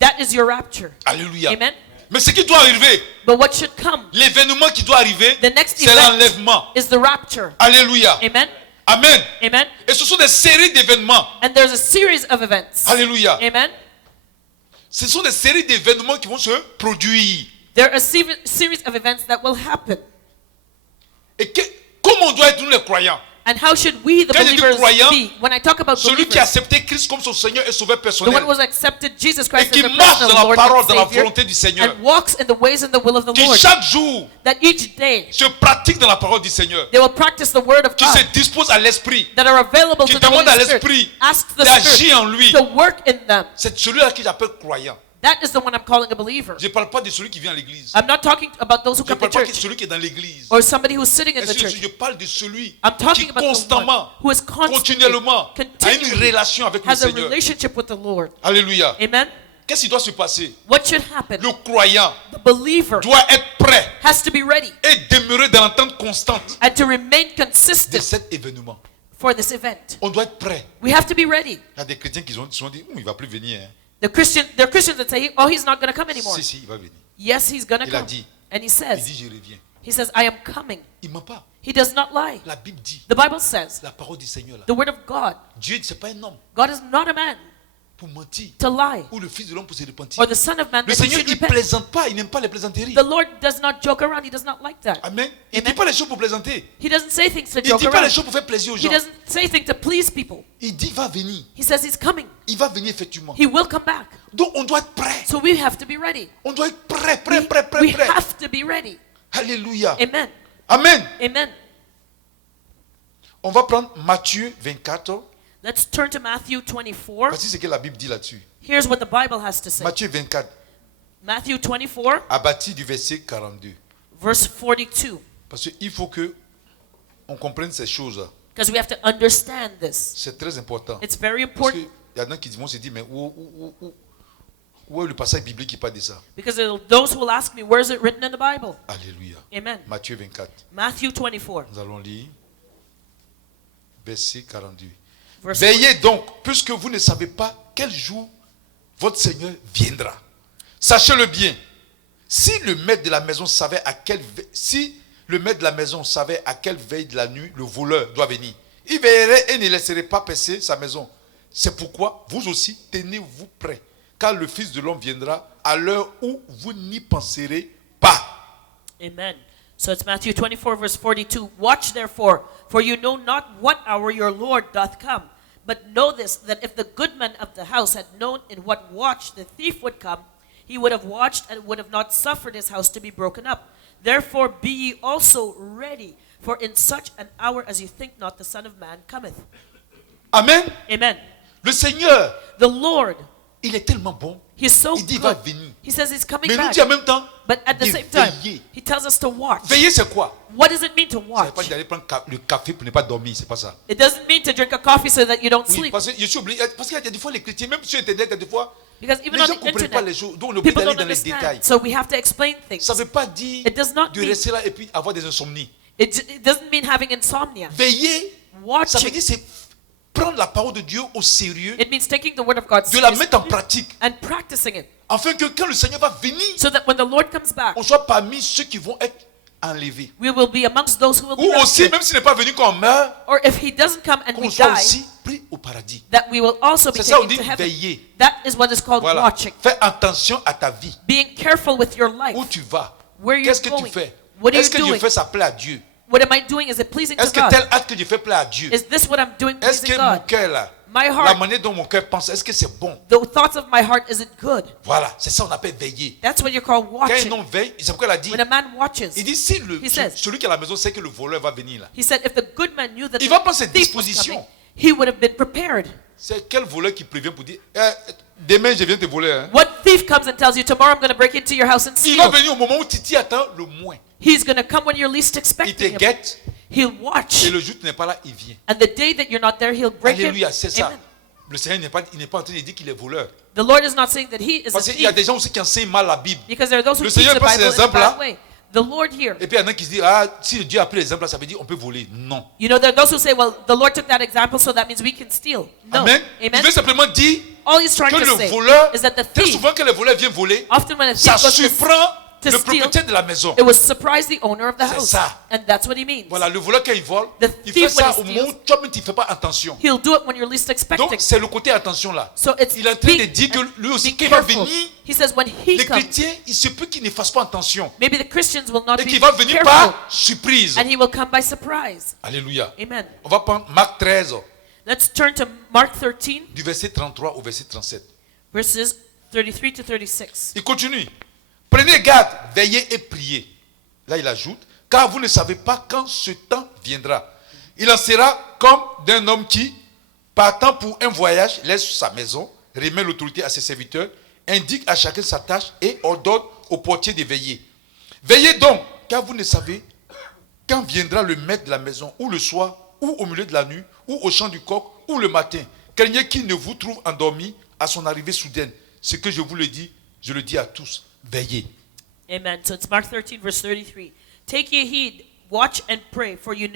That is your rapture. Alléluia. Amen. Mais ce qui doit arriver, But what should come, l'événement qui doit arriver, the next c'est event l'enlèvement. is the rapture. Alléluia. Amen. Amen. Amen. Et ce sont des séries d'événements. And there's a series of events. Alléluia. Amen. Ce sont des séries d'événements qui vont se produire. There are a series of events that will happen. Et comment on doit être nous les croyants? And how should we, the Quand je dis believers, croyant, be? When I talk about Celui qui a believers, accepté Christ comme son Seigneur et Sauveur the personnel. one who has accepted Jesus Et Christ qui as the marche personal dans la Lord parole, and dans la Savior, volonté du Seigneur. and walks in the ways and the will of the Qui Lord, chaque jour that each day se pratique dans la parole du Seigneur. they will practice the word of Qui God, se dispose à l'esprit. that are available Qui to the demande à Holy l'esprit Spirit. Ask the d'agir Spirit en lui. to work in them. C'est celui-là que j'appelle croyant. That is the one I'm calling a believer. Je ne parle pas de celui qui vient à l'église. I'm not talking about those who Je ne come to parle pas de church celui qui est dans l'église. or somebody who's sitting in the Je church. parle de celui I'm qui talking about the one constamment, who is constantly, continuellement, a une continually relation avec le has a Seigneur. relationship with the Lord. Alléluia. Amen. Qu'est-ce qui doit se passer? What should happen? Le croyant The believer doit être prêt has to be ready et demeurer dans l'entente constante and to remain de consistent cet événement. for this event. On doit être prêt. We have to be ready. Il y a des chrétiens qui se sont dit, il ne va plus venir. Hein. There are Christians that say, "Oh, he's not going to come anymore." Si, il va venir. Yes, he's going to Il a come. dit. And he Il says, dit, je reviens. "I am coming." Il ne ment pas. He does not lie. La Bible dit, The Bible says, la parole du Seigneur, là, the word of God. Dieu, ce n'est pas un homme God is not a man pour mentir. to lie, Ou le Fils de l'homme pour se repentir. or the Son of Man Le that he Seigneur, should il ne repent. plaisante pas, il n'aime pas les plaisanteries. The Lord does not joke around. He does not like that. Amen. Il ne Amen. dit pas les choses pour plaisanter. He doesn't say things to Il ne joke dit pas les around. choses pour faire plaisir aux He gens. doesn't say things to please people. Il dit, il va venir. He says he's coming. Il va venir effectivement. He will come back. Donc on doit être prêt. So we have to be ready. On doit être prêt, prêt, We, prêt, prêt, we prêt. have to be ready. Alléluia. Amen. Amen. Amen. On va prendre Matthieu 24. Let's turn to Matthew 24. Voici ce que la Bible dit là-dessus. Here's what the Bible has to say. Matthieu 24, Matthew 24, à partir du verset 42. verse 42. Parce qu'il faut que on comprenne ces choses. Because we have to understand this. C'est très important. It's very Parce qu'il important. y en a qui vont se dire, mais où est le passage biblique qui parle de ça? Because there are those who will ask me, where is it written in the Bible? Alléluia. Amen. Matthieu 24. Matthew 24, Nous allons lire verset 42. verse Veillez donc, puisque vous ne savez pas quel jour votre Seigneur viendra. Sachez-le bien. Si le maître de la maison savait à quelle veille de la nuit le voleur doit venir, il veillerait et ne laisserait pas percer sa maison. C'est pourquoi vous aussi tenez-vous prêts, car le Fils de l'homme viendra à l'heure où vous n'y penserez pas. Amen. So it's Matthew 24, verse 42. Watch therefore, for you know not what hour your Lord doth come. But know this, that if the good man of the house had known in what watch the thief would come, he would have watched and would have not suffered his house to be broken up. Therefore be ye also ready, for in such an hour as you think not, the Son of Man cometh. Amen. Amen. Le Seigneur, The Lord, il est tellement bon. He's so Il dit, il va good. venir. He says he's coming Mais il nous back. dit en même temps, But at the de same time, veiller. he tells us to watch. Veiller, c'est quoi? What does it mean to Ce n'est watch? pas d'aller prendre le café pour ne pas dormir, c'est pas ça. It doesn't mean to drink a coffee so that you don't Oui, sleep. parce que je suis obligé, parce qu'il y a des fois les chrétiens, même sur Internet, il y a des fois, Because les even on gens the ne comprennent pas les internet, choses, donc on est obligé people d'aller don't dans les détails. understand. So we have to explain things. Ça ne veut pas dire It does not de mean, rester là et puis avoir des insomnies. it doesn't mean having insomnia. Veiller, ça veut Watching, dire c'est prendre la parole de Dieu au sérieux, it means taking the word of God de la seriously mettre en pratique, and practicing it, afin que quand le Seigneur va venir, so that when the Lord comes back, on soit parmi ceux qui vont être enlevés. we will be amongst those who will be Ou aussi, raptured. même s'il n'est pas venu quand on meurt, Or if he doesn't come and qu'on we soit die, aussi pris au paradis. that we will also be C'est ça, on taken dit to heaven. veiller. That is what is called Voilà. watching. Fais attention à ta vie. Being careful with your life. Où tu vas? Where you're Qu'est-ce que tu going. fais? What are Est-ce you que je doing? fais ça plaît à Dieu? What am I doing? Is it pleasing to Est-ce que God? tel acte que je fais plaît à Dieu? Is this what I'm doing Est-ce pleasing que mon God? cœur là, My la heart, manière dont mon cœur pense, est-ce que c'est bon? the thoughts of my heart, is it good? Voilà, c'est ça qu'on appelle veiller. That's what you call Quand un watching. homme veille, c'est pourquoi il a dit, When a man watches, il dit si He says- celui qui est à la maison sait que le voleur va venir là. he said, if the good man knew that Il va the prendre ses thief was dispositions. coming, he would have been prepared. C'est quel voleur qui prévient pour dire demain je viens te voler. Hein? What thief comes and tells you, tomorrow I'm going to break into your house and Il va steal? venir au moment où tu t'y attends le moins. He's going to come when you're least Il te expecting him. guette He'll watch. et le jour où tu n'es pas là, il vient. And the day that you're not there, he'll break Alléluia, in. c'est ça. Amen. Le Seigneur il n'est pas en train de dire qu'il est voleur. The Lord is not saying that he is a Parce qu'il y a thief, des gens aussi qui enseignent mal la Bible. because there are those who Le teach Seigneur the prend ces Bible in a exemples-là. bad way. The Lord here. Et puis il y en a qui se disent, ah, si Dieu a pris l'exemple, ça veut dire on peut voler. Non. You know, there are those who say, well, the Lord took that example, so that means we can steal. No. Amen. Il Amen. veut simplement dire All he's trying que to le say voleur, is that the très thief, souvent que le voleur vient voler, often when a ça thief goes surprend to le steal, propriétaire de la maison. it will surprise the owner of the C'est house. ça. And that's what he means. Voilà, le voleur quand il vole, The il thief, fait ça when au he moment où toi-même tu ne fais pas attention. He'll do it when you're least expecting. Donc c'est le côté attention là. So it's Il est en train de be- dire que lui aussi, be quand il va careful. venir, He says when he les comes, chrétiens, il se peut qu'ils ne fassent pas attention. maybe the Christians will not Et be qu'il va venir careful, par surprise. and he will come by surprise. Alléluia. Amen. On va prendre Marc 13, Let's turn to Mark 13, du verset 33 au verset 37. verses 33 to 36. Il continue. Prenez garde, veillez et priez. Là, il ajoute, car vous ne savez pas quand ce temps viendra. Il en sera comme d'un homme qui, partant pour un voyage, laisse sa maison, remet l'autorité à ses serviteurs, indique à chacun sa tâche et ordonne au portier de veiller. Veillez donc, car vous ne savez quand viendra le maître de la maison, ou le soir, ou au milieu de la nuit, ou au chant du coq, ou le matin. Craignez qu'il ne vous trouve endormi à son arrivée soudaine. Ce que je vous le dis, je le dis à tous. Veillez. Amen. So it's Mark 13, verse 33. Take ye heed, watch and pray, for you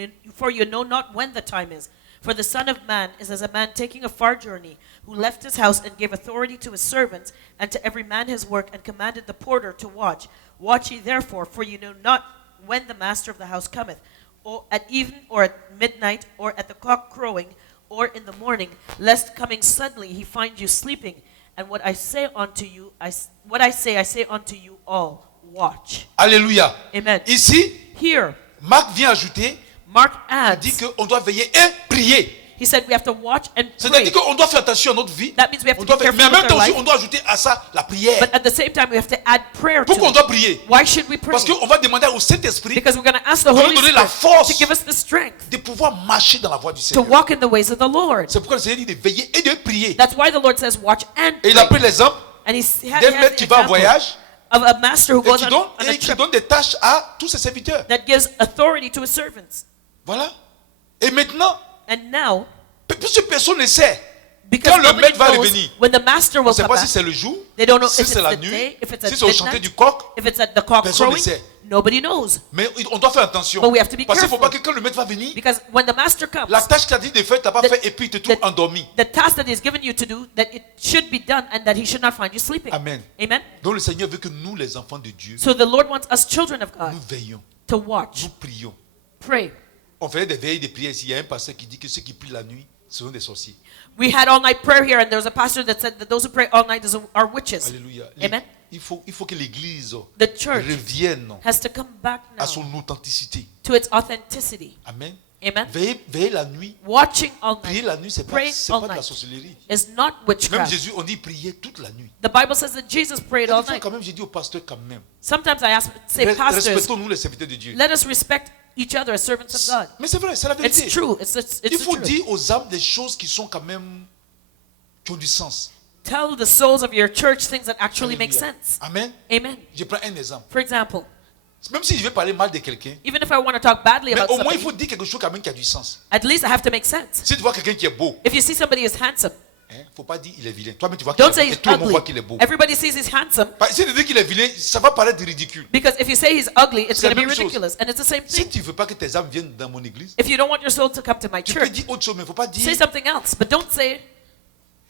know not when the time is. For the Son of Man is as a man taking a far journey, who left his house and gave authority to his servants, and to every man his work, and commanded the porter to watch. Watch ye therefore, for you know not when the master of the house cometh, or at even, or at midnight, or at the cock crowing, or in the morning, lest coming suddenly he find you sleeping. And what I say unto you, I say unto you all, watch. Alléluia. Amen. Ici, Here, Marc vient ajouter, Mark dit adds, qu'on doit veiller et prier. he said we have to watch and pray. C'est-à-dire qu'on doit faire attention à notre vie. That means we have On to doit be faire- mais en careful même temps with aussi, our on life. doit ajouter à ça la prière. But at the same time, we have to add prayer to Pourquoi on it. doit prier? Why should we pray? Parce qu'on va demander au Saint-Esprit Because we're going to ask the de nous Holy donner la Spirit force to give us the strength de pouvoir marcher dans la voie du to Seigneur. walk in the ways of the Lord. C'est pourquoi le Seigneur dit de veiller et de prier. That's why the Lord says watch and Et il a pris pray. l'exemple And he d'un has maître qui the va en example voyage of a master who et goes qui on donne, a et qui trip donne des tâches à tous ses serviteurs. that gives authority to his servants. Voilà. Et maintenant, And now, puisque personne ne sait because quand le nobody maître va knows revenir, when the master on ne will sait come pas si back, c'est le jour, they don't know si if c'est it's la the nuit, day, if it's si at c'est au chanter midnight, du coq. if it's at the cock Personne ne crowing. sait. Nobody knows. Mais on doit faire attention. But we have to be Parce qu'il ne faut careful. pas que quand le maître va venir, Because when the master comes, la tâche qu'il a dit de faire, tu n'as pas The- fait et puis il te trouve the- endormi. the task that he's given you to do, that it should be done and that he should not find you sleeping. Amen. Amen. Donc le Seigneur veut que nous, les enfants de Dieu, So the Lord wants us children of God nous veillons, to watch, nous prions. pray. On fait des veilles de prière ici. Il y a un pasteur qui dit que ceux qui prient la nuit seront des sorciers. We had all night prayer here, and there was a pastor that said that those who pray all night are witches. Alléluia. Amen. Il faut que l'Église The church revienne has to come back à now son authenticité. to its authenticity. Amen. Amen. Veiller la nuit. Watching all Prier night la nuit, c'est pas, Pray c'est all pas de la night. sorcellerie. is not Même witchcraft. Jésus, on dit prier toute la nuit. The Bible says that Jesus prayed Et all des fois, night. quand même, j'ai dit au pasteur quand même. Sometimes I say, pastors, Respectons-nous les serviteurs de Dieu. let us respect each other as servants of God. Mais c'est vrai, c'est la It's vérité. true. It's Il the faut truth. dire aux âmes des choses qui sont quand même, qui ont du sens. Tell the souls of your church things that actually make Alléluia. sense. Amen. Amen. Je prends un exemple. For example, Même si je vais parler mal de quelqu'un, even if I want to talk badly mais about au moins il somebody, faut dire quelque chose quand même qui a du sens. at least I have to make sense. Si tu vois quelqu'un qui est beau, If you see somebody who's handsome, faut pas dire il est vilain. Toi-même tu vois qu'il don't est say beau. Et he's tout le monde ugly. voit qu'il est beau. Everybody sees he's handsome, Si tu dis qu'il est vilain, ça va paraître ridicule. because if you say he's ugly, it's C'est la going to be même chose. ridiculous. And it's the same Si thing. tu veux pas que tes âmes viennent dans mon église, If you don't want your soul to come to my tu peux church, dire autre chose, mais il ne faut pas dire say something else. But don't say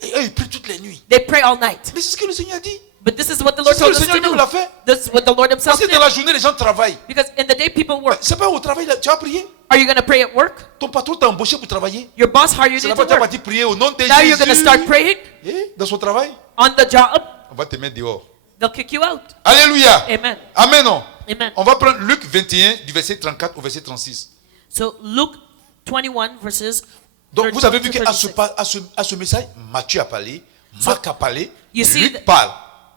et eux, ils prient toutes les nuits. they pray all night. Mais c'est ce que le Seigneur a dit. But this is what the Lord C'est ce que told le us to Seigneur do. lui l'a fait. This is what the Lord himself Parce que did. dans la journée, les gens travaillent. Because in the day people work. C'est pas au travail, là, tu as prié. Are you going to pray at work? Ton patron t'a embauché pour travailler. Your boss hired C'est you là-bas to que tu vas work. partir prier au nom de Now you're going to Jésus. start praying Et dans son travail, on the job. on va te mettre dehors. They'll kick you out. Alléluia. Amen. Amen. Non. Amen. On va prendre Luc 21 du verset 34 au verset 36. So Luke 21 verses Donc 34 vous avez vu to qu'à 36. à ce message, Matthieu a parlé, Marc a parlé, you see Luc that- parle.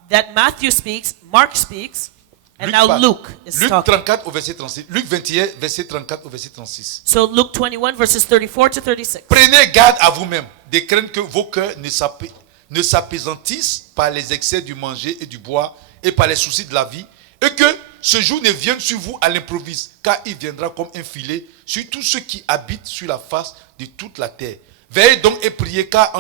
that Matthew speaks, Mark speaks, and Luc now parle. Luke is Luc talking. 34 au verset 36. Luc 21 verset 34 au verset 36. So Luke 21 verses 34 to 36. Prenez garde à vous-même, de craindre que vos cœurs ne s'apaisantissent par les excès du manger et du boire et par les soucis de la vie, et que ce jour ne vienne sur vous à l'improviste, car il viendra comme un filet sur tous ceux qui habitent sur la face de toute la terre. Veillez donc et priez, car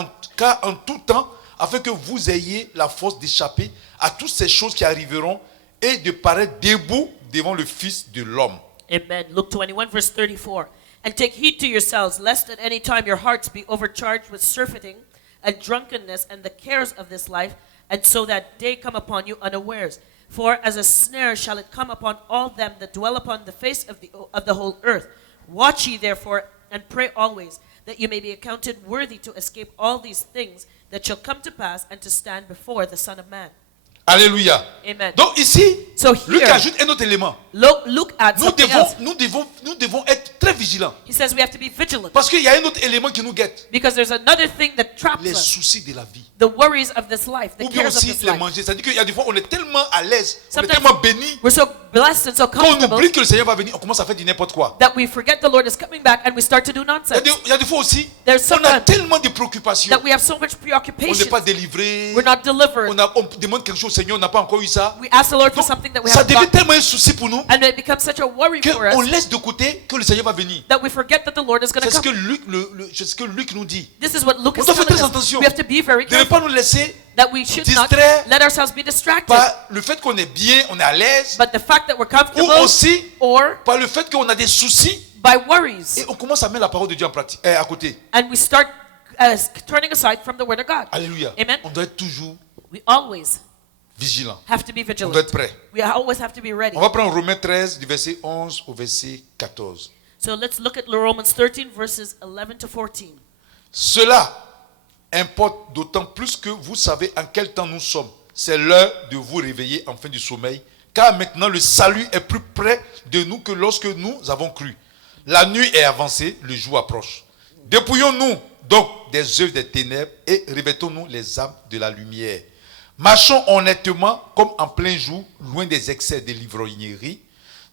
en tout temps, afin que vous ayez la force d'échapper à toutes ces choses qui arriveront et de paraître debout devant le Fils de l'homme. Amen. Luke 21, verse 34. And take heed to yourselves, lest at any time your hearts be overcharged with surfeiting and drunkenness and the cares of this life, and so that day come upon you unawares. For as a snare shall it come upon all them that dwell upon the face of the whole earth. Watch ye therefore, and pray always, that you may be accounted worthy to escape all these things that shall come to pass, and to stand before the Son of Man. Alléluia. Amen. Donc ici, So Luc here, ajoute un autre élément. Look at Nous something else. devons être très vigilants. He says we have to be vigilant, Parce qu'il y a un autre élément qui nous guette. because there's another thing that traps Les us. soucis de la vie. The worries of this life, the Ou bien cares of aussi this les life. manger. C'est-à-dire qu'il y a des fois, on est tellement à l'aise, on est Sometimes tellement béni, we're so blessed and so quand on comfortable oublie que le Seigneur va venir, on commence à faire du n'importe quoi. that we forget the Lord is coming back and we start to do Il y a nonsense. il y a des fois aussi, There's on a sometimes tellement de préoccupations. that we have so much On n'est preoccupation. pas délivré. We're not delivered. On demande quelque chose au Seigneur, on n'a pas encore eu ça. We ask the Lord for Donc, something that we ça haven't devient got, tellement un souci pour nous and it becomes such a worry for qu'on us laisse de côté que le Seigneur va venir. that we forget that the Lord is going C'est to ce que come. c'est ce que Luc nous dit. This is what Luke On is doit faire telling très us. attention. We have to be very De ne careful pas nous laisser that we should not distraire let ourselves be distracted par le fait qu'on est bien, on est à l'aise, but the fact that we're ou comfortable aussi or par le fait qu'on a des soucis by worries, et on commence à mettre la parole de Dieu en pratique, à côté. and we start turning aside from the word of God. Alléluia. Amen. On doit être toujours We always vigilant. have to be On doit vigilant. être prêt. We always have to be ready. On va prendre Romains 13 du verset 11 au verset 14. So let's look at Romans 13 verses 11 to 14. Cela importe d'autant plus que vous savez en quel temps nous sommes. C'est l'heure de vous réveiller en fin du sommeil, car maintenant le salut est plus près de nous que lorsque nous avons cru. La nuit est avancée, le jour approche. Dépouillons-nous donc des œuvres des ténèbres et revêtons-nous les âmes de la lumière. Marchons honnêtement comme en plein jour, loin des excès de l'ivrognerie,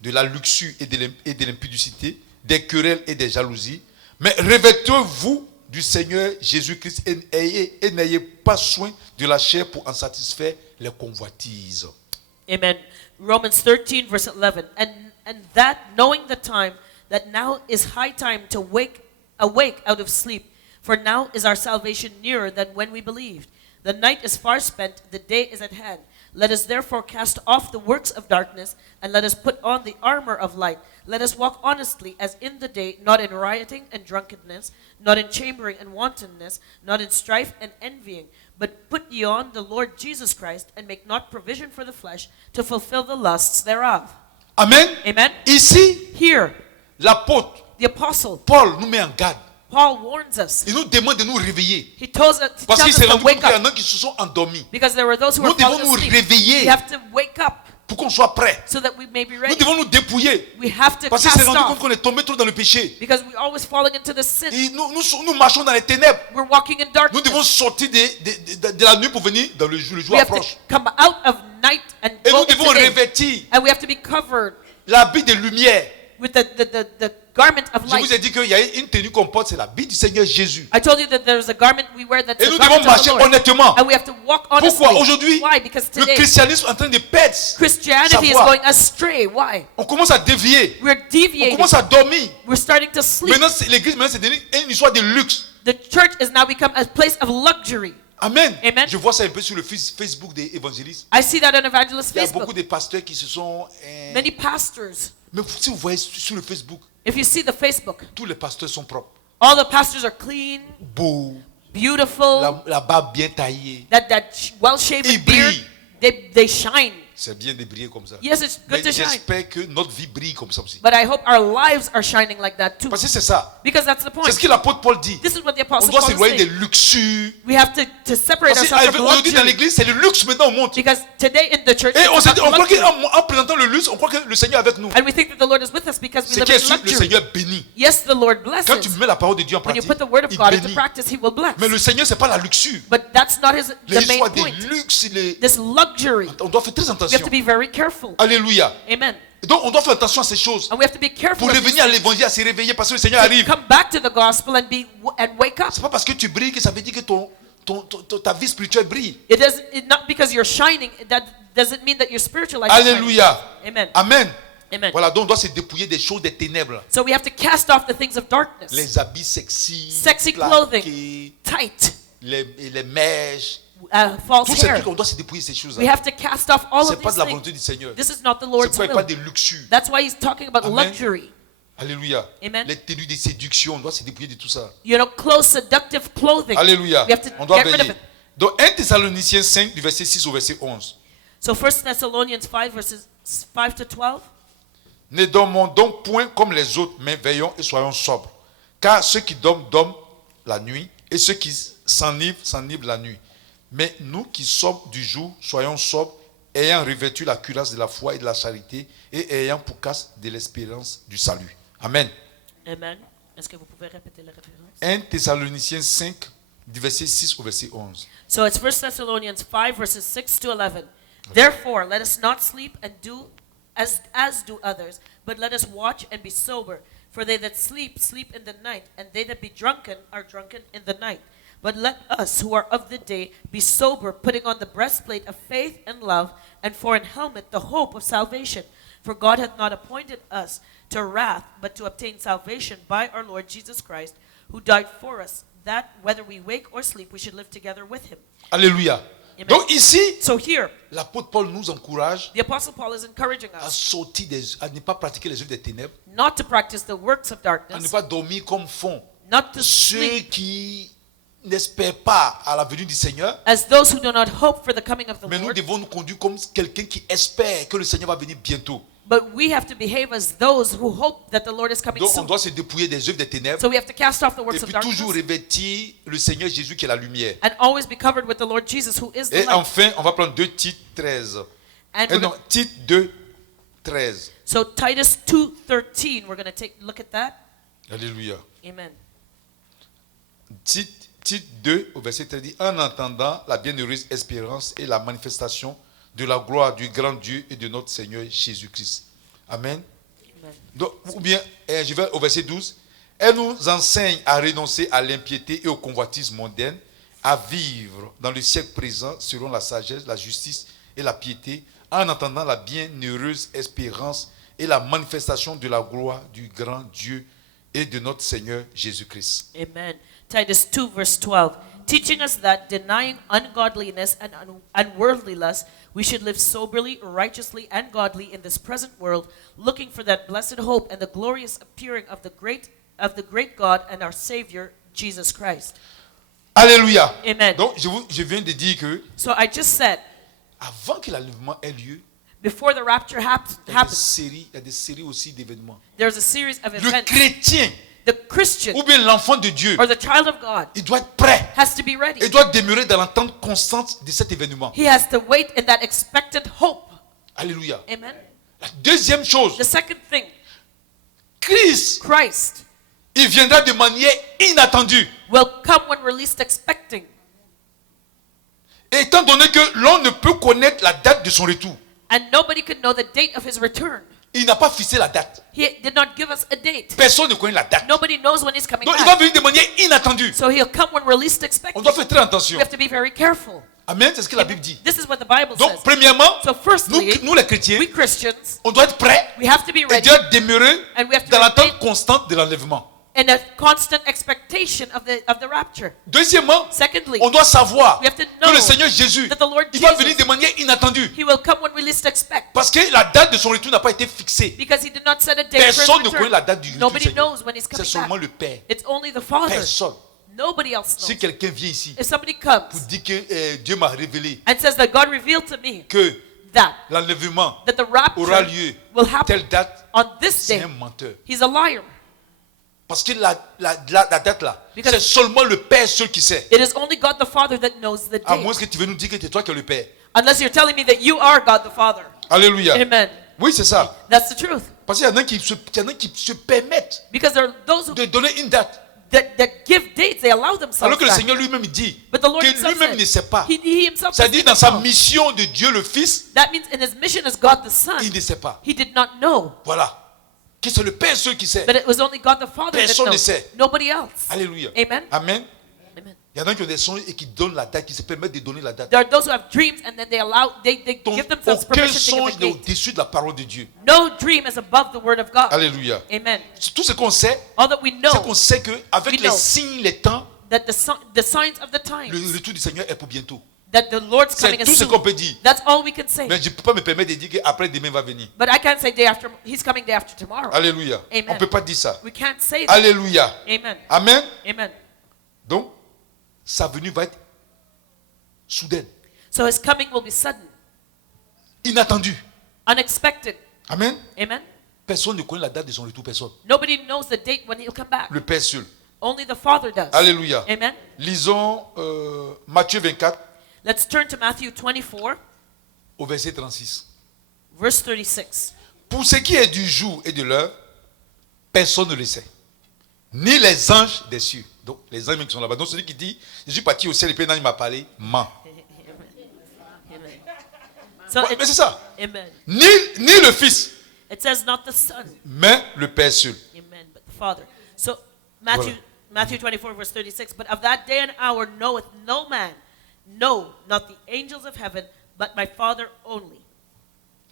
de la luxure et de l'impudicité, des querelles et des jalousies. Mais revêtez-vous du Seigneur Jésus-Christ et n'ayez pas soin de la chair pour en satisfaire les convoitises. Amen. Romans 13 verse 11. And that knowing the time, that now is high time to awake out of sleep. For now is our salvation nearer than when we believed. The night is far spent, the day is at hand. Let us therefore cast off the works of darkness, and let us put on the armor of light. Let us walk honestly as in the day, not in rioting and drunkenness, not in chambering and wantonness, not in strife and envying, but put ye on the Lord Jesus Christ, and make not provision for the flesh to fulfill the lusts thereof. Amen. Amen. Ici, Here, l'apôtre the apostle Paul nous met en garde. Paul warns us. Il nous demande de nous réveiller. He tells us, Parce qu'il s'est to rendu compte wake qu'il y en up, a qui se sont endormis. because there were those who Nous were falling devons nous asleep. réveiller We have to wake up pour qu'on soit prêt. so that we may be Nous ready. devons nous dépouiller. We have to Parce qu'il s'est cast rendu compte off, qu'on est tombé trop dans le péché. because we're always falling into the sin. Et nous marchons dans les ténèbres. We're walking in Nous darkness. devons sortir de la nuit pour venir dans le jour. Le jour We have to approche. come out of night and Et go nous devons into day. revêtir And we have to be covered l'habit de lumière. with the garment of Je vous light. ai dit qu'il y a une tenue qu'on porte, c'est l'habit du Seigneur Jésus. I told you that there's a garment we wear that's Et the nous devons garment of the marcher Lord. honnêtement. And we have to walk honestly. Pourquoi aujourd'hui, Why? Because le today christianisme est en train de perdre Christianity is sa voie. going astray. Why? On commence à dévier. We're On deviating. commence à dormir. We're starting to sleep. Maintenant, l'église, c'est devenu une histoire de luxe. The church has now become a place of luxury. Amen. Amen. Je vois ça un peu sur le Facebook des évangélistes. I see that on Evangelist Il y a beaucoup Facebook. de pasteurs qui se sont... Many pastors. Mais si vous voyez sur le Facebook, If you see the Facebook, tous les pasteurs sont propres. all the pastors are clean, Beaux. beautiful, La barbe bien taillée. that well-shaven Ils beard, brillent. they shine. C'est bien de briller comme ça. Yes, it's good Mais to shine. j'espère que notre vie brille comme ça aussi. But I hope our lives are shining like that too. Parce que c'est ça. Because that's the point. C'est ce que l'apôtre Paul dit. This is what the On apostle doit Paul is s'éloigner des saying. luxures. We have to separate Parce ourselves from qu'aujourd'hui dans luxury. l'église, c'est le luxe maintenant au monde. Because today in the church, Et on it's s'est dit, on about croit luxury. qu'en présentant le luxe, on croit que le Seigneur est avec nous. And we think that the Lord is with us because we C'est live qui est in sûr, le luxury. Seigneur bénit. Yes, the Lord Quand tu blesses. mets la parole de Dieu en When you pratique, put the word of il God into bénit. practice, He will bless. Mais le Seigneur, c'est pas la luxure. But that's not the main L'histoire des point. luxes, This luxury, on doit faire très we have attention. to be very careful. Alléluia. Amen. Et donc, on doit faire attention à ces choses. And we have to be careful Pour of these revenir à things. l'évangile, à se réveiller, parce que le Seigneur To arrive. come back to the gospel and wake up. C'est pas parce que tu brilles que ça veut dire que ta vie spirituelle brille. Not because you're shining, that doesn't mean that your spiritual life is shining. Alléluia. Amen. Amen. Amen. Voilà, donc on doit se dépouiller des choses des ténèbres. So we have to cast off the things of darkness. Les habits sexy, Sexy plaqués, clothing. Tight. les mèches, false Tous ces hair. trucs, on doit se dépouiller ces We choses-là. have to cast off all C'est of pas these de la things. volonté du Seigneur. This is not the C'est Lord's pourquoi il parle will. de luxure. That's why he's talking about Amen. luxury. Alléluia. Amen. Les tenues de séduction, on doit se dépouiller de tout ça. You know, clothes, seductive clothing. Alléluia. We have to On doit get rid of veiller. it. Donc 1 Thessaloniciens 5 du verset 6 au verset 11. So 1 Thessalonians 5 verses 5 to 12. Ne dormons donc point comme les autres, mais veillons et soyons sobres. Car ceux qui dorment, dorment la nuit, et ceux qui s'enivrent, s'enivrent la nuit. Mais nous qui sommes du jour, soyons sobres, ayant revêtu la cuirasse de la foi et de la charité, et ayant pour casque de l'espérance du salut. Amen. Amen. Est-ce que vous pouvez répéter la référence? 1 Thessaloniciens 5, du verset 6 au verset 11. So it's 1 Thessalonians 5 verses 6 to 11. Therefore, let us not sleep and do as do others, but let us watch and be sober. For they that sleep, sleep in the night, and they that be drunken are drunken in the night. But let us who are of the day be sober, putting on the breastplate of faith and love, and for an helmet the hope of salvation. For God hath not appointed us to wrath, but to obtain salvation by our Lord Jesus Christ, who died for us, that whether we wake or sleep, we should live together with him. Alléluia. Amen. Donc ici, So here, l'apôtre Paul nous encourage the Apostle Paul is encouraging à us sortir à ne pas pratiquer les œuvres des ténèbres, not to practice the works of à ne darkness, pas dormir comme font not to ceux sleep qui n'espèrent pas à la venue du Seigneur, as those who do not hope for the coming of the mais nous Lord, devons nous conduire comme quelqu'un qui espère que le Seigneur va venir bientôt. but we have to behave as those who hope that the Lord is coming Donc on soon. doit se dépouiller des œuvres des ténèbres So we have to cast off the et works of puis toujours darkness revêtir le Seigneur Jésus qui est la lumière. and always be covered with the Lord Jesus, who is the Et light. enfin, on va prendre 2 Tite 13. And we're Non, gonna- Tite 2, 13. so Titus 2:13, we're going to take a look at that. Alléluia. Amen. Tite 2 au verset 13 dit, en entendant la bienheureuse espérance et la manifestation de la gloire du grand Dieu et de notre Seigneur Jésus-Christ. Amen. Amen. Donc, ou bien, je vais au verset 12. Elle nous enseigne à renoncer à l'impiété et au convoitisme mondaine, à vivre dans le siècle présent selon la sagesse, la justice et la piété, en entendant la bienheureuse espérance et la manifestation de la gloire du grand Dieu et de notre Seigneur Jésus-Christ. Amen. Titus 2 verse 12, teaching us that denying ungodliness and unworldly lust, we should live soberly, righteously, and godly in this present world, looking for that blessed hope and the glorious appearing of the great God and our Savior, Jesus Christ. Alléluia. Amen. Donc, je viens de dire que So I just said, avant que l'enlèvement ait lieu, before the rapture il y a happens, il y a des séries aussi d'événements. there's a series of Le events. chrétien The Christian ou bien l'enfant de Dieu, or the child of God il doit être prêt. has to be ready. Il doit demeurer dans l'attente constante de cet événement. He has to wait in that expectant hope. Alléluia. Amen. La deuxième chose, The second thing, Christ, Christ il viendra de manière inattendue. will come when we're least expecting. Et étant donné que l'on ne peut connaître la date de son retour, And nobody could know the date of his return. il n'a pas fixé la date. He did not give us a date. Personne ne connaît la date. Nobody knows when he's coming Donc il va back. venir de manière inattendue. So he'll come when we're least On expecting. doit faire très attention. We have to be very careful. Amen, c'est ce que la Bible dit. This is what the Bible Donc says. premièrement, So firstly, nous les chrétiens, we Christians, on doit être prêts we have to be et ready doit demeurer and we have to dans l'attente remain constante de l'enlèvement. in a constant expectation of the rapture. Deuxièmement, Secondly, on doit savoir we have to que know le Seigneur Jésus, that the Lord il va Jesus, venir de manière inattendue. he will come when we least expect. Parce que la date de son retour n'a pas été fixée. Because he did not set a date for his Personne ne connaît la return. date du retour du Nobody Seigneur. knows when he's C'est coming seulement back. le Père. It's only the Father. Personne. Nobody else Si knows. quelqu'un vient ici If somebody pour comes dire que Dieu m'a révélé and says that God revealed to me que that l'enlèvement the aura rapture lieu will happen telle date, on this c'est day, un menteur. he's a liar. Parce que la date là, Because- c'est seulement le Père seul qui sait. It is only God the Father that knows the À moins date. que tu veux nous dire que c'est toi qui es le Père. Unless you're telling me that you are God the Father. Alléluia. Amen. Oui, c'est ça. That's the truth. Parce qu'il y en a qui se permettent Because there are those who de donner une date. that give dates, they allow themselves Alors que le that. Seigneur lui-même dit But the Lord que himself lui-même said, ne sait pas. he himself C'est-à-dire doesn't dans sa know. mission de Dieu le Fils, That means in his mission as God the Son, il ne sait pas. he did not know. Voilà. Que c'est le Père seul qui sait. But it was only God the Father that Personne ne knows. sait. Nobody else. Alléluia. Amen. Amen. Amen. Il y en a qui ont des songes et qui donnent la date, qui se permettent de donner la date. There are those who have dreams and then they Donc, give themselves aucun permission to songe give n'est a date. au-dessus de la parole de Dieu. No dream is above the word of God. Alléluia. Amen. Tout ce qu'on sait, All that we c'est qu'on know sait qu'avec We les know. signes, les temps, that the signs of the le times, retour du Seigneur est pour bientôt. that the Lord's C'est coming as tout ce soon. qu'on peut dire. That's all we can say. Mais je ne peux pas me permettre de dire qu'après demain va venir. But I can't say day after, he's coming day after tomorrow. Alléluia. Amen. On ne peut pas dire ça. We can't say that. Alléluia. Amen. Amen. Amen. Donc, sa venue va être soudaine, So his coming will be sudden, inattendue. unexpected. Amen. Amen. Personne ne connaît la date de son retour, personne. Nobody knows the date when he'll come back. Le Père seul. Only the Father does. Alléluia. Amen. Lisons Matthieu 24 Let's turn to Matthew 24, au verset 36. verse 36. Pour ce qui est du jour et de l'heure, personne ne le sait. Ni les anges des cieux. Donc, les anges qui sont là-bas. Donc, celui qui dit, je suis parti au ciel et puis un ange m'a parlé, ment. Amen. So Ouais, mais c'est ça. Amen. Ni le Fils, It says not the Son. mais le Père seul. Amen. But the Father. So Matthew 24, verse 36. But of that day and hour knoweth no man, no, not the angels of heaven, but my Father only.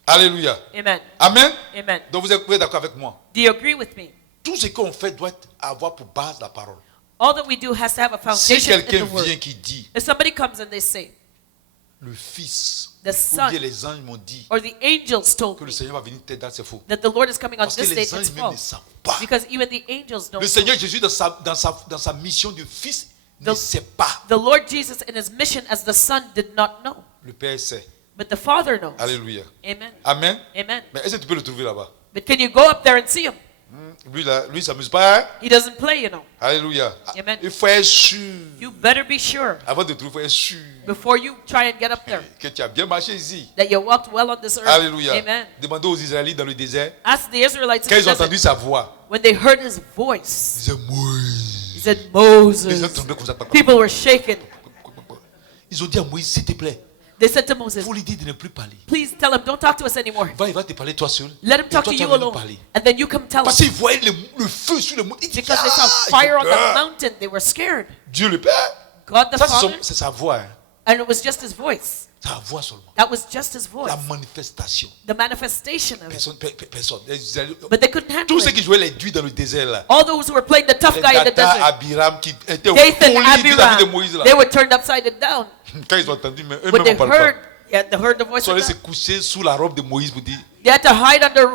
Alléluia. Amen. Amen. Amen. Donc, vous êtes d'accord avec moi? Do you agree with me? Tout ce qu'on fait doit avoir pour base la parole. All that we do has to have a Si foundation in quelqu'un the word. vient qui dit, If somebody comes and they say, le Fils, The ou Son, bien les anges m'ont dit or the angels told que le me Seigneur va venir telle date, c'est faux. that the Lord is coming on Parce que this les date, anges it's même ne false. savent pas. Because even the angels don't Le know. Seigneur Jésus, dans sa mission de Fils, ne sait pas. The Lord Jesus in his mission as the Son did not know. Le Père sait. But the Father knows. Alléluia. Amen. Amen. Amen. Mais est-ce que tu peux le trouver là-bas? But can you go up there and see him? Lui, là, lui, il ne s'amuse pas. Hein? He doesn't play, you know. Alléluia. Amen. Il faut être sûr. You better be sure Avant de trouver, il faut être sûr before you try and get up there que tu as bien marché ici. that you walked well on this earth. Alléluia. Amen. Demandez aux Israélites dans le désert, Ask the Israelites quand in ils the ont entendu desert, sa voix, when they heard his ils voice. disaient Moïse. He said, Les Moses. gens tremblaient comme ça. People were shaken. Ils ont dit à Moïse, s'il te plaît, They said to il Moses, faut lui dire de ne plus parler. please tell him, don't talk to us anymore. Il va te parler toi seul. Let him Et talk toi, to tu you vas venir alone. parler. And then you come tell Parce us. qu'ils voyaient le feu sur le monde. Ils disaient, Because they saw ah, fire on ils ont peur. the mountain, they were scared. Dieu le Père. God the Ça, Father, c'est sa voix. Hein. and it was just his voice. Sa voix seulement. That was just his voice. La manifestation. The manifestation of it. Personne. But they couldn't handle Tous ceux it. qui jouaient les duits dans le désert là. All those who were playing the tough Les guy in the Dathan, desert, Abiram qui étaient Dathan, polis vis-à-vis de Abiram, Moïse là. they were turned upside down. Quand ils ont entendu, mais eux-mêmes When they ne parlent heard, pas. yeah, they heard the voice Ils sont of allés se God, coucher sous la robe de Moïse pour dire they had to hide under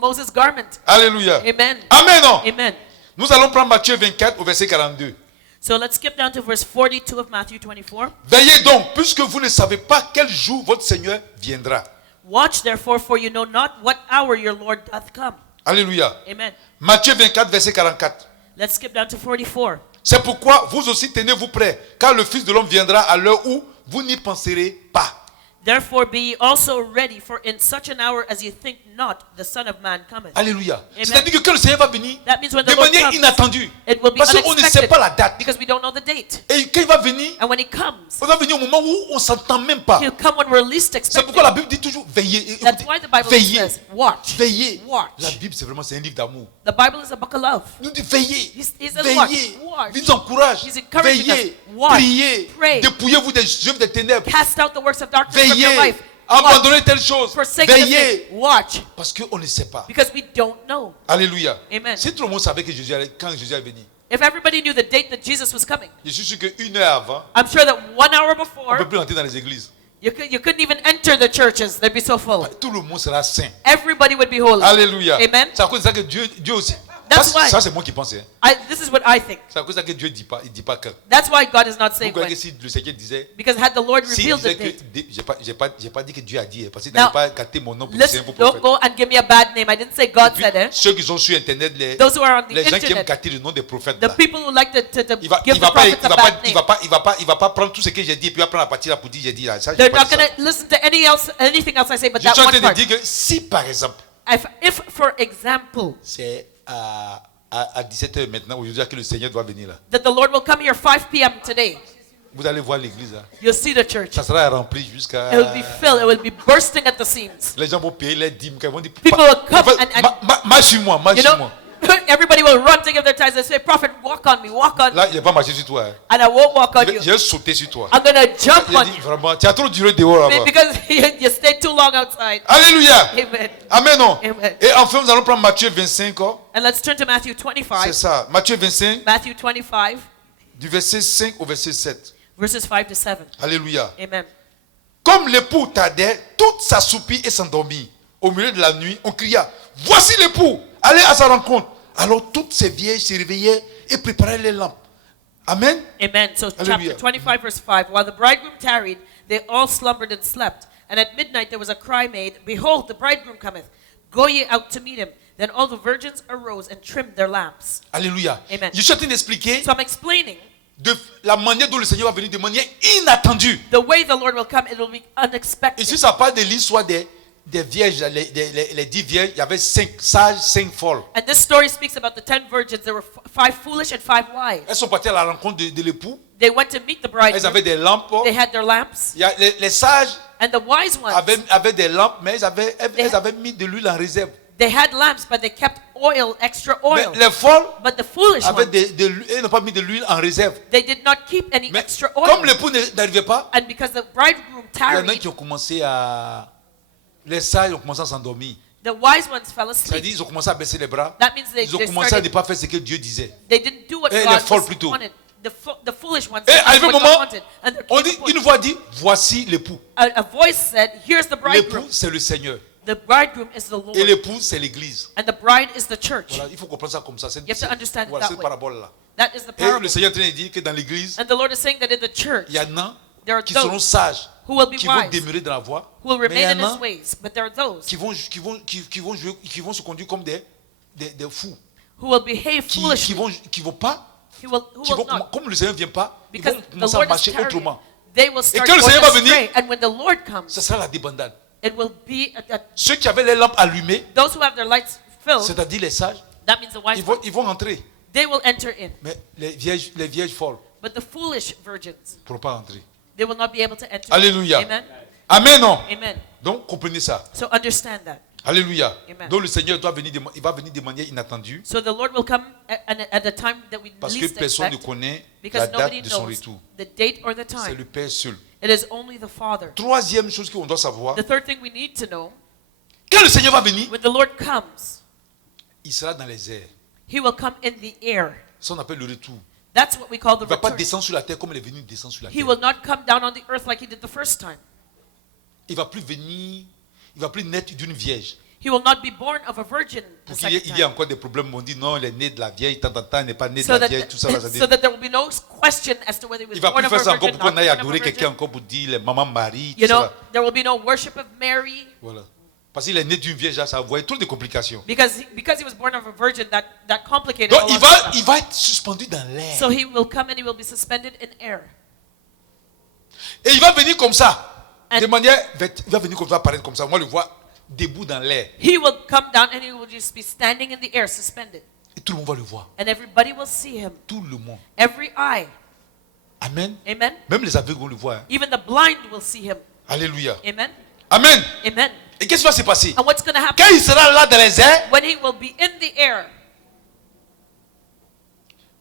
Moses' garment. Alléluia. Amen. Amen. Non? Amen. Nous allons prendre Matthieu 24 au verset 42. So let's skip down to verse 42 of Matthew 24. Veillez donc, puisque vous ne savez pas quel jour votre Seigneur viendra. Watch therefore, for you know not what hour your Lord doth come. Alléluia. Amen. Matthieu 24, verset 44. Let's skip down to 44. C'est pourquoi vous aussi tenez-vous prêts, car le Fils de l'homme viendra à l'heure où vous n'y penserez pas. Therefore be ye also ready, for in such an hour as you think not, the Son of Man cometh. Alléluia. Amen. C'est-à-dire que quand le Seigneur va venir That means when the de Lord manière comes, inattendue, it will be parce qu'on ne sait unexpected, pas la date. because we don't know the date. Et quand il va venir, And when he comes, il va venir au moment où on ne s'entend même pas. he'll come when we're least C'est expecting. pourquoi la Bible dit toujours veillez. That's Écoutez, why the Bible veillez. says, watch. Veillez. Watch. La Bible, c'est un livre d'amour. The Bible is a book of love. Nous dit veillez. He says Veillez. watch. Il nous encourage. He's encouraging Veillez. us. Watch. Priez. Pray. Dépouillez-vous des œuvres des ténèbres. Cast out the works of darkness from your Veillez. life. Watch. Abandonnez telle chose. Forsake the Veillez. thing. Watch. Parce qu'on ne sait pas. Because we don't know. Alléluia. Amen. Si tout le monde savait que quand Jésus est venu, If everybody knew the date that Jesus was coming, je suis sûr qu'une heure avant, I'm sure that 1 hour on ne before, peut plus entrer dans les églises. you couldn't even enter the churches. They'd be so full. Tout le monde sera saint. Everybody would be holy. Alléluia. Amen. C'est à cause de ça que Dieu aussi. That's Ça, why. ça, c'est moi qui pense. Hein. This is what I think. C'est à cause de ça que Dieu ne dit pas. Il dit pas quand. That's why God is not Vous saying croyez when. que si le Seigneur disait, Because had the Lord s'il revealed the disait date. que, j'ai pas dit que Dieu a dit, hein, parce qu'il Now, n'avait pas gâté mon nom pour que c'est un Listen, faux don't prophète. go and give me a bad name. I didn't say God Puis, said it. ceux qui sont sur Internet, les Those who are on the gens qui aiment internet, gâter le nom des prophètes, the là, people who like to il va, give il the va pas, prophets a bad name, il va pas prendre tout ce que j'ai dit et puis il va prendre la partie là pour dire j'ai dit là. Ça, j'ai they're pas not dit ça. going to listen to anything else I say but Je that suis en one train de part. dire que si par exemple, If for example, c'est à 17h maintenant, aujourd'hui, que le Seigneur doit venir là, that the Lord will come here 5 p.m. today, vous allez voir l'église là. you'll see the church. Ça sera rempli jusqu'à. It will be filled. It will be bursting at the seams. Les gens vont payer les dîmes. Ils vont dire, People will come marche sur moi, marche You sur know, moi. everybody will run to give their tithes and say, Prophet, walk on me, walk on me. Là, il ne va pas marcher sur toi. Hein. And I won't walk on you. Je vais sauter sur toi. I'm going to jump Il a on dit you. vraiment, tu as trop duré dehors là-bas. Because you stayed too long outside. Alléluia. Amen. Amen. Non. Amen. Et enfin, nous allons prendre Matthieu 25. Oh. And let's turn to Matthew C'est 25. ça. Matthieu 25, Matthew 25, du verset 5 au verset 7. Verses 5 to 7. Alléluia. Amen. Comme l'époux tardait, toute s'assoupit et s'endormit. Au milieu de la nuit, on cria, voici l'époux, allez à sa rencontre. Alors toutes ces vieilles se réveillaient et préparaient les lampes. Amen. Amen. So Hallelujah. chapter 25 verse 5. While the bridegroom tarried, they all slumbered and slept. And at midnight there was a cry made, behold, the bridegroom cometh. Go ye out to meet him. Then all the virgins arose and trimmed their lamps. Alléluia. Amen. Je suis en train d'expliquer So I'm explaining de la manière dont le Seigneur va venir de manière inattendue. the way the Lord will come. It will be unexpected. Ici, ça parle de l'histoire des vierges, les 10 vierges. Il y avait 5 sages, 5 folles. And this story speaks about the 10 virgins. There were 5 foolish and 5 wise. Elles sont parties à la rencontre de l'époux. They went to meet the Elles bridegroom. avaient des lampes. They had their lamps. Il y a les sages And the wise ones, avaient des lampes, mais elles avaient mis de l'huile en réserve. they had lamps, but they kept oil, extra Mais oil. les folles But the foolish avaient ones, elles n'ont pas mis de l'huile en réserve. they did not keep any Mais extra comme oil. l'époux n'arrivait pas, And because the bridegroom il y en a tarried, qui ont commencé à... Les sages ont commencé à s'endormir. the wise ones fell C'est-à-dire asleep. ils ont commencé à baisser les bras. That means they Ils ont commencé à ne started, pas faire ce que Dieu disait. they didn't do what les God folles plutôt. wanted. The foolish ones Et did arrivé what un God moment, wanted. And there on came dit, a point- une voix dit, voici l'époux. a voice said, here's the L'époux, bridegroom. c'est le Seigneur. The bridegroom is the Lord. Et l'époux, c'est l'église. And the bride is the church. Voilà, il faut comprendre ça comme ça. You have to understand it Voilà, that cette way. parabole-là. That is the Et le parable. Seigneur est en train de dire que dans l'église, And the Lord is saying that in the church, il y en a there are qui seront those sages, who will be qui vont wise, demeurer dans la voie. who will Mais il y remain in en his a ways. But there are those qui vont jouer, qui vont se conduire comme des fous. who will behave Qui foolishly. vont pas, Who qui will vont, not. comme le Seigneur ne vient pas, ils Because vont the commencer à Lord is marcher tarrying. autrement. They will start quand le going Seigneur va astray. venir, And when the Lord comes, Ce sera la débandade. it will be Ceux qui avaient les lampes allumées, those who have their lights filled. c'est-à-dire les sages, That means the wise ones. ils vont entrer. They will enter in. Mais les vierges folles But the foolish virgins, ne pourront pas entrer. they will not be able to enter. Alléluia. Amen. Amen, non? Amen. Donc, comprenez ça. So understand that. Alléluia. Amen. Donc, le Seigneur il va venir de manière inattendue So the Lord will come at a time that we parce que least personne ne expect, connaît la because nobody date de son knows retour. the date or the C'est time. le Père seul. It is only the Father. Troisième chose qu'on doit savoir, The third thing we need to know, quand le Seigneur va venir, when the Lord comes, il sera dans les airs. He will come in the air. Ça, on appelle le retour. That's what we call the Il ne va pas return. descendre sur la terre comme il est venu descendre sur la He terre. will not come down on the earth like He did the first time. Il ne va plus venir, il va plus naître d'une vierge. He will not be born of a virgin the Pour qu'il y ait, second il y ait time. encore des problèmes, on dit non, il est né de la vieille, tant, il n'est pas né de So la that, vieille, tout ça. Là, ça dit- so that there will be no question as to whether he was il ne va born plus of a faire ça encore virgin, pour qu'on not aille born of a adorer quelqu'un virgin. encore pour dire les mamans Marie, tout You know, ça. there will be no worship of Mary. Voilà. Parce qu'il est né d'une vierge, ça voyait trop de complications. Because he was born of a virgin, that complicated Donc a lot il of va, stuff. il va être suspendu dans l'air. So he will come and he will be suspended in air. Et il va venir comme ça. And- De manière, il va venir comme ça, apparaître comme ça. Moi, je le vois debout dans l'air. He will come down and he will just be standing in the air, suspended. Et tout le monde va le voir. And everybody will see him. Tout le monde. Every eye. Amen. Amen. Même les aveugles vont le voir. Hein. Even the blind will see him. Alléluia. Amen. Amen. Amen. Et qu'est-ce qui va se passer? And what's going to happen Quand il sera là dans les airs, when he will be in the air?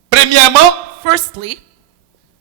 premièrement, Firstly,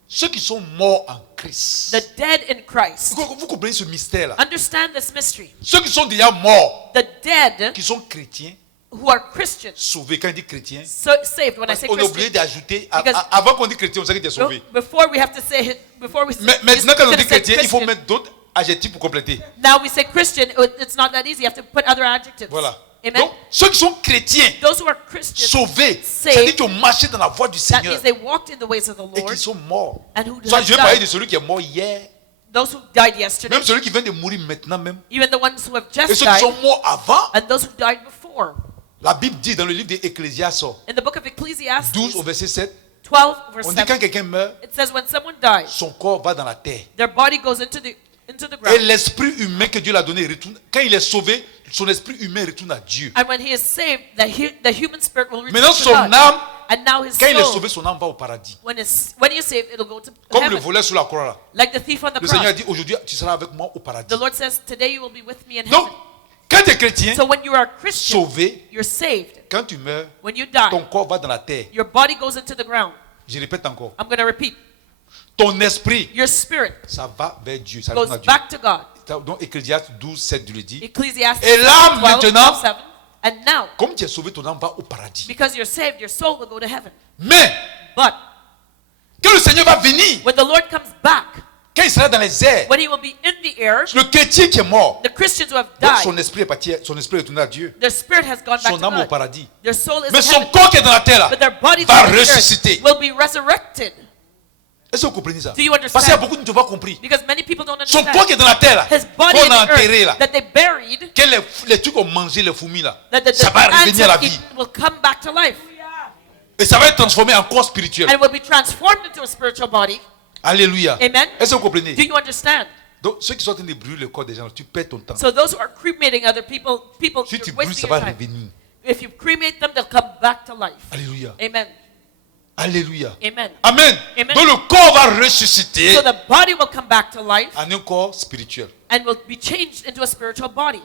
ceux qui sont morts en Christ. the dead in Christ. Vous comprenez ce mystère-là? Understand this mystery. Ceux qui sont déjà morts, The dead qui sont chrétiens, who are Christians, sauvés. Quand on dit chrétien, saved. When I say on est obligé Christian, d'ajouter, Because- avant qu'on dit chrétien, on sait que tu es sauvé. before we have to say it, before we Mais maintenant, quand on dit consider chrétien, il faut Christian. mettre d'autres adjectifs pour compléter. Now we say Christian, it's not that easy. You have to put other adjectives. Voilà. Amen. Donc, ceux qui sont chrétiens, Those who are Christians, sauvés, saved, c'est-à-dire qui ont marché dans la voie du that Seigneur means they walked in the ways of the et Lord, qui sont morts. and who Ça, have je vais parler de died. celui qui est mort hier, Those who died yesterday, même celui qui vient de mourir maintenant même, even the ones who have et just ceux qui sont died, morts avant. and those who died before. La Bible dit dans le livre d'Ecclésiaste In the book of Ecclesiastes 12 au verset 7, 12, verse on dit quand 7, quelqu'un meurt, it says when someone dies, son corps va dans la terre. their body goes into the Et ground. l'esprit humain que Dieu l'a donné retourne. Quand il est sauvé, son esprit humain retourne à Dieu. And when he is saved, the human spirit will return Maintenant, to son God. âme, And now his quand il est soul, sauvé, son âme va au paradis. when he is saved, it'll go to Comme le heaven. voleur sur la croix là. Like the thief on the Le Seigneur a cross. dit aujourd'hui, tu seras avec moi au paradis. The Lord says, today you will be with me in Donc, heaven. quand tu es chrétien, So when you are a Christian, sauvé, you're saved. quand tu meurs, When you die, ton corps va dans la terre. your body goes into the ground. Je répète encore. I'm going to repeat. Ton esprit, Your spirit ça va vers Dieu. Ça goes retourne à Dieu. back to God. Donc, Ecclésiaste 12, 7, Dieu le dit. Ecclesiastes Et là, 12, maintenant, 7. And now, Comme tu es sauvé, ton âme va au paradis. because you're saved, your soul will go to heaven. Mais, But Quand le Seigneur va venir, when the Lord comes back, quand il sera dans les airs, when he will be in the air, le chrétien qui est mort, the Christians who have donc died, son esprit est parti, son esprit est retourné à Dieu, their spirit has gone back son to âme au God. paradis. Their soul is Mais in son heaven, corps qui est dans la terre là, but their body va on the earth ressusciter. will be resurrected. Est-ce que vous comprenez ça? Do you understand? Parce qu'il y a beaucoup qui n'ont pas compris. Because many people don't Son understand. corps qui est dans la terre là, His body qu'on in a the enterré earth là, that they buried, que les trucs ont mangé, les fourmis là, that the ça va ants revenir à la have vie. eaten will come back to life Et ça va être transformé en corps spirituel. and will be transformed into a spiritual body. Alléluia. Amen. Est-ce que vous comprenez? Do you understand? Donc ceux qui sont en train de brûler le corps des gens, tu perds ton temps. So those who are cremating other people, Si you're tu brûles, wasting ça your va time. revenir. If you cremate them, they'll come back to life. Alléluia. Amen. Alléluia. Amen. Amen. Amen. Donc le corps va ressusciter So the body will come back to life en un corps spirituel. and will be changed into a spiritual body.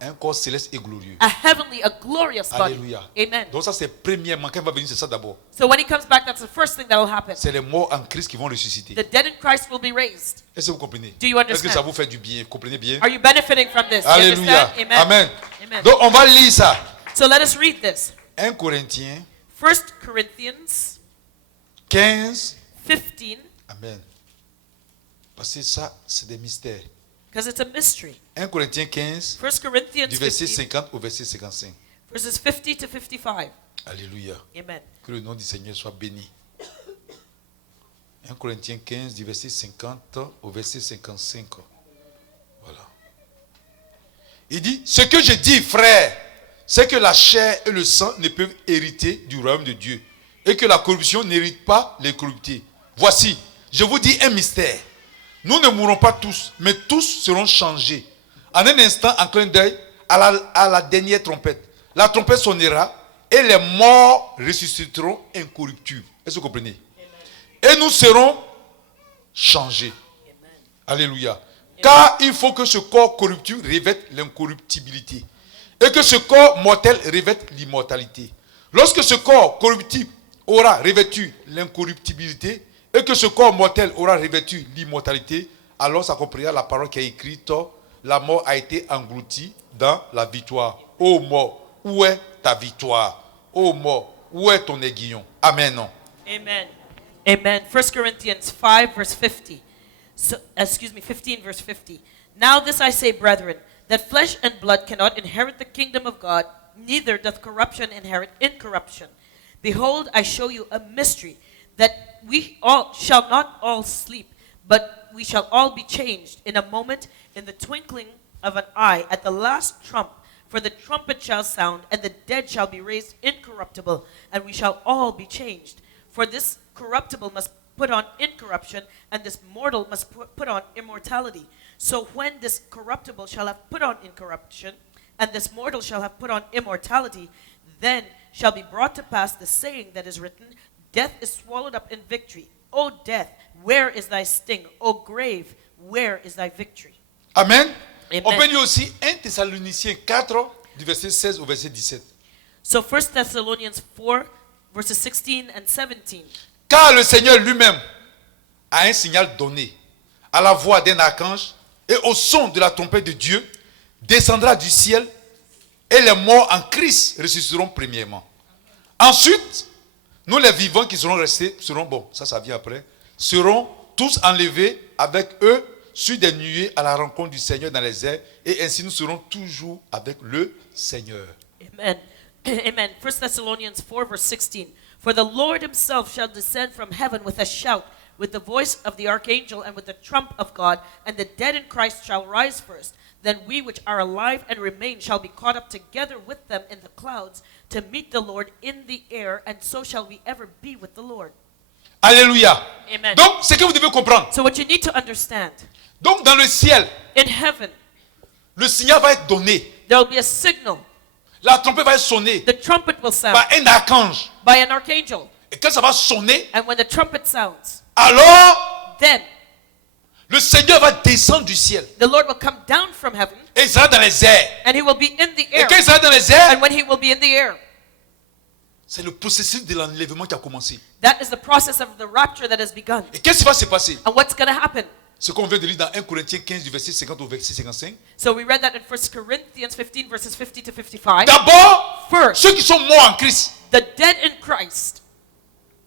Un corps céleste et glorieux. A heavenly, a glorious body. Alléluia. Amen. Donc ça c'est premièrement, quand il va venir, c'est ça d'abord. So when he comes back, that's the first thing that will happen. C'est les morts en Christ qui vont ressusciter. The dead in Christ will be raised. Est-ce que vous comprenez? Do you Est-ce que understand? ça vous fait du bien? Vous comprenez bien? Are you benefiting from this? You Alléluia. understand? Amen. Amen. Amen. Donc on va lire ça. So let us read this. 1 Corinthiens 1 Corinthians 15. 15, Amen. Parce que ça, c'est des mystères. because it's a mystery. 1 Corinthiens 15, 1 Corinthians du verset 15, 50 au verset 55. verses 50 to 55. Alléluia. Amen. Que le nom du Seigneur soit béni. 1 Corinthiens 15, du verset 50 au verset 55. Voilà. Il dit, ce que je dis, frère, c'est que la chair et le sang ne peuvent hériter du royaume de Dieu, et que la corruption n'hérite pas l'incorruptibilité. Voici, je vous dis un mystère. Nous ne mourrons pas tous, mais tous seront changés. En un instant, en clin d'œil, à la dernière trompette. La trompette sonnera, et les morts ressusciteront incorruptibles. Est-ce que vous comprenez? Et nous serons changés. Alléluia. Car il faut que ce corps corruptible revête l'incorruptibilité. Et que ce corps mortel revête l'immortalité. Lorsque ce corps corruptible aura revêtu l'incorruptibilité, et que ce corps mortel aura revêtu l'immortalité, alors s'accomplira la parole qui est écrite, la mort a été engloutie dans la victoire. Ô mort, où est ta victoire? Ô mort, où est ton aiguillon? Amen. Non. Amen. Amen. 1 Corinthians 5, verse 50. So, 15, verse 50. Now this I say, brethren, that flesh and blood cannot inherit the kingdom of God, neither doth corruption inherit incorruption. Behold, I show you a mystery, that we all shall not all sleep, but we shall all be changed in a moment, in the twinkling of an eye, at the last trump. For the trumpet shall sound, and the dead shall be raised incorruptible, and we shall all be changed. For this corruptible must put on incorruption, and this mortal must put on immortality. So when this corruptible shall have put on incorruption, and this mortal shall have put on immortality, then shall be brought to pass the saying that is written, death is swallowed up in victory. O death, where is thy sting? O grave, where is thy victory? Amen. Amen. On peut lire aussi 1 Thessaloniciens 4, du verset 16 au verset 17. So 1 Thessalonians 4, verses 16 and 17. Car le Seigneur lui-même a un signal donné à la voix d'un archange et au son de la trompette de Dieu, descendra du ciel et les morts en Christ ressusciteront premièrement. Ensuite, nous les vivants qui seront restés, ça vient après, seront tous enlevés avec eux sur des nuées à la rencontre du Seigneur dans les airs, et ainsi nous serons toujours avec le Seigneur. Amen. Amen. 1 Thessalonians 4, verse 16. For the Lord himself shall descend from heaven with a shout, with the voice of the archangel, and with the trump of God, and the dead in Christ shall rise first. Then we which are alive and remain shall be caught up together with them in the clouds to meet the Lord in the air, and so shall we ever be with the Lord. Alléluia. Amen. Donc, ce que vous devez comprendre. So what you need to understand, Donc, dans le ciel, in heaven, le signal va être donné. there will be a signal. La trompette va être sonnée The trumpet will sound par un archange. by an archangel. Et quand ça va sonner, And when the trumpet sounds, alors then le Seigneur va descendre du ciel. the Lord will come down from heaven, Et il sera dans les airs. and he will be in the Et air. quand il sera dans les airs, And when he will be in the air, c'est le processus de l'enlèvement qui a commencé. that is the process of the rapture that has begun. Et qu'est-ce qui va se passer? And what's going to happen? Ce qu'on vient de lire dans 1 Corinthiens 15 du verset 50 au verset 55. So we read that in 1 Corinthians 15, verses 50 to 55. D'abord, First, ceux qui sont morts en Christ, the dead in Christ,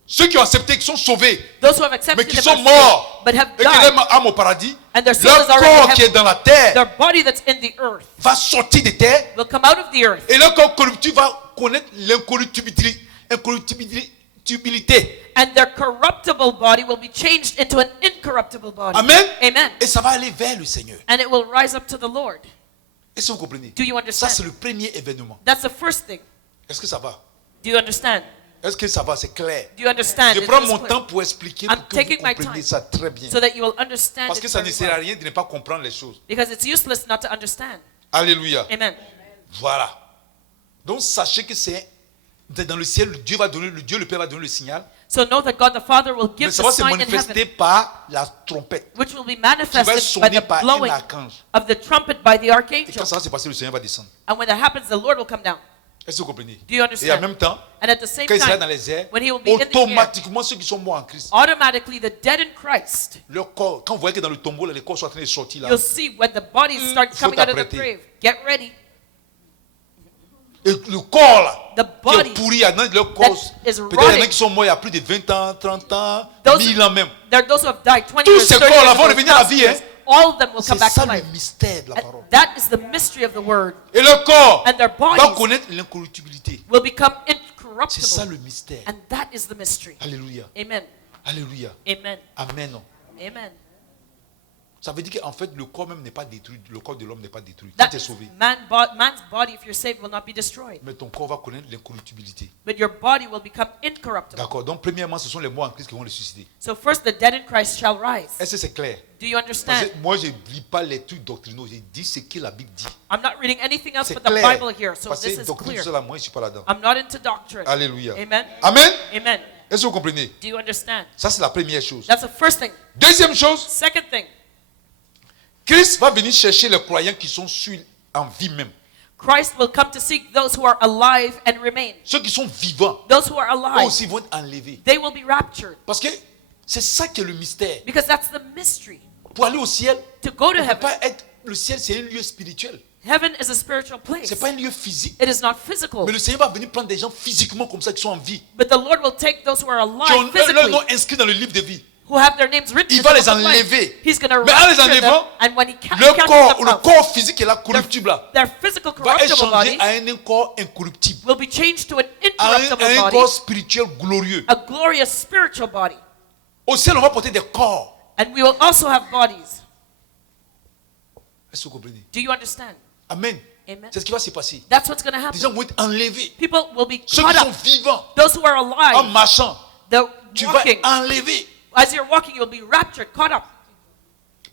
Ceux qui ont accepté, qui sont sauvés, Those who have mais accepted qui him sont as saved, morts but have et qui died, leur âme au paradis, and their soul leur is already in corps qui est heaven, dans la terre their body that's in the earth va sortir de terre will come out of the earth, et leur corps corruptible va connaître l'incorruptibilité. and their corruptible body will be changed into an incorruptible body. Amen. Amen. Et ça va aller vers le Seigneur. And it will rise up to the Lord. Est-ce que vous comprenez? Do you Ça, understand? c'est le premier événement. That's the first thing. Est-ce que ça va? Do you understand? Est-ce que ça va? C'est clair. Do you understand? Je Is prends this mon clear? temps pour expliquer, I'm pour que vous taking my compreniez time ça très bien. So that you will understand Parce it que ça ne very sert à well. rien de ne pas comprendre les choses. Because it's useless not to understand. Alléluia. Amen. Voilà. Donc sachez que c'est dans le ciel, Dieu le Père va donner le signal. So know that God the Father will Mais give ça the va se sign in manifester heaven, par la trompette. which will be Qui va manifested by sonner the par un blowing archange. of the trumpet by the Et quand archangel. ça va se passer, le Seigneur va descendre. And when that happens, the Lord will come down. Est-ce que vous comprenez? Do you Et en understand? même temps, And at the same quand il sera time, dans les airs, when he will be in the air, automatiquement ceux qui sont morts en Christ, automatically the dead in Christ, leur corps, quand vous voyez que dans le tombeau, là, les corps sont en train de sortir là, you'll see when the bodies start faut coming out of the t'apprêter. grave. Get ready. et le corps là, The qui est body pourri, il y en a leur corps, that is peut-être il y en a rotting. qui sont morts il y a plus de 20 ans, 30 ans, Those- 1000 ans même. There are those who have died 20 Tous years, ces 30 corps-là years vont ago, revenir à la 1,000 vie, years. hein. All of them will C'est come back ça to le life. mystère de la And parole. that is the mystery of the word. Et le corps And their va bodies connaître l'incorruptibilité. will become C'est ça incorruptible. le mystère. And that is the mystery. Alléluia. Amen. Alléluia. Amen. Amen. Amen. Ça veut dire qu'en fait, le corps même n'est pas détruit. Le corps de l'homme n'est pas détruit. Quand That tu es is sauvé. man's body, if you're saved, will not be destroyed. Mais ton corps va connaître l'incorruptibilité. But your body will become incorruptible. D'accord. Donc, premièrement, ce sont les morts en Christ qui vont ressusciter. So first, the dead in Christ shall rise. Est-ce que c'est clair? Do you Parce understand? que moi, je ne lis pas les trucs doctrinaux. Je dis ce que la Bible dit. I'm not reading anything else C'est but the clair. Bible here. So Parce this que is doctrine, clear. tout ça, là, moi, je ne suis pas là-dedans. I'm not into doctrine. Alléluia. Amen. Amen. Amen. Est-ce que vous comprenez? Do you understand? Ça, c'est la première chose. That's the first thing. Deuxième chose, Second thing, Christ va venir chercher les croyants qui sont en vie même. Christ will come to seek those who are alive and remain. Ceux qui sont vivants, Those who are eux alive, aussi vont être enlevés. they will be raptured. Parce que c'est ça qui est le mystère. Because that's the mystery. Pour aller au ciel, To go to on peut heaven, pas être, le ciel c'est un lieu spirituel. heaven is a spiritual place. C'est pas un lieu physique. It is not physical. Mais le Seigneur va venir prendre des gens physiquement comme ça qui sont en vie. But the Lord will take those who are Qui ont alive leur physically, nom inscrit dans le livre de vie. who have their names written Il in va the les book of life. enlever. He's going to Mais en les rapture them, enlevant, and when he Le catches them up, corps physique et la corruptible là, their physical va être corruptible changé body à un corps incorruptible. will be changed to an À incorruptible un body, corps spirituel glorieux. a glorious spiritual body. Au ciel, on va porter des corps. And we will also have bodies. Est-ce que vous comprenez? Do you understand? Amen. Amen. C'est ce qui va se passer. That's what's going to Les happen. gens vont être enlevés. People will be Ceux caught qui sont up. vivants, Those who are en alive, marchant, they're tu vas walking. être enlevé. As you're walking, you'll be raptured, caught up.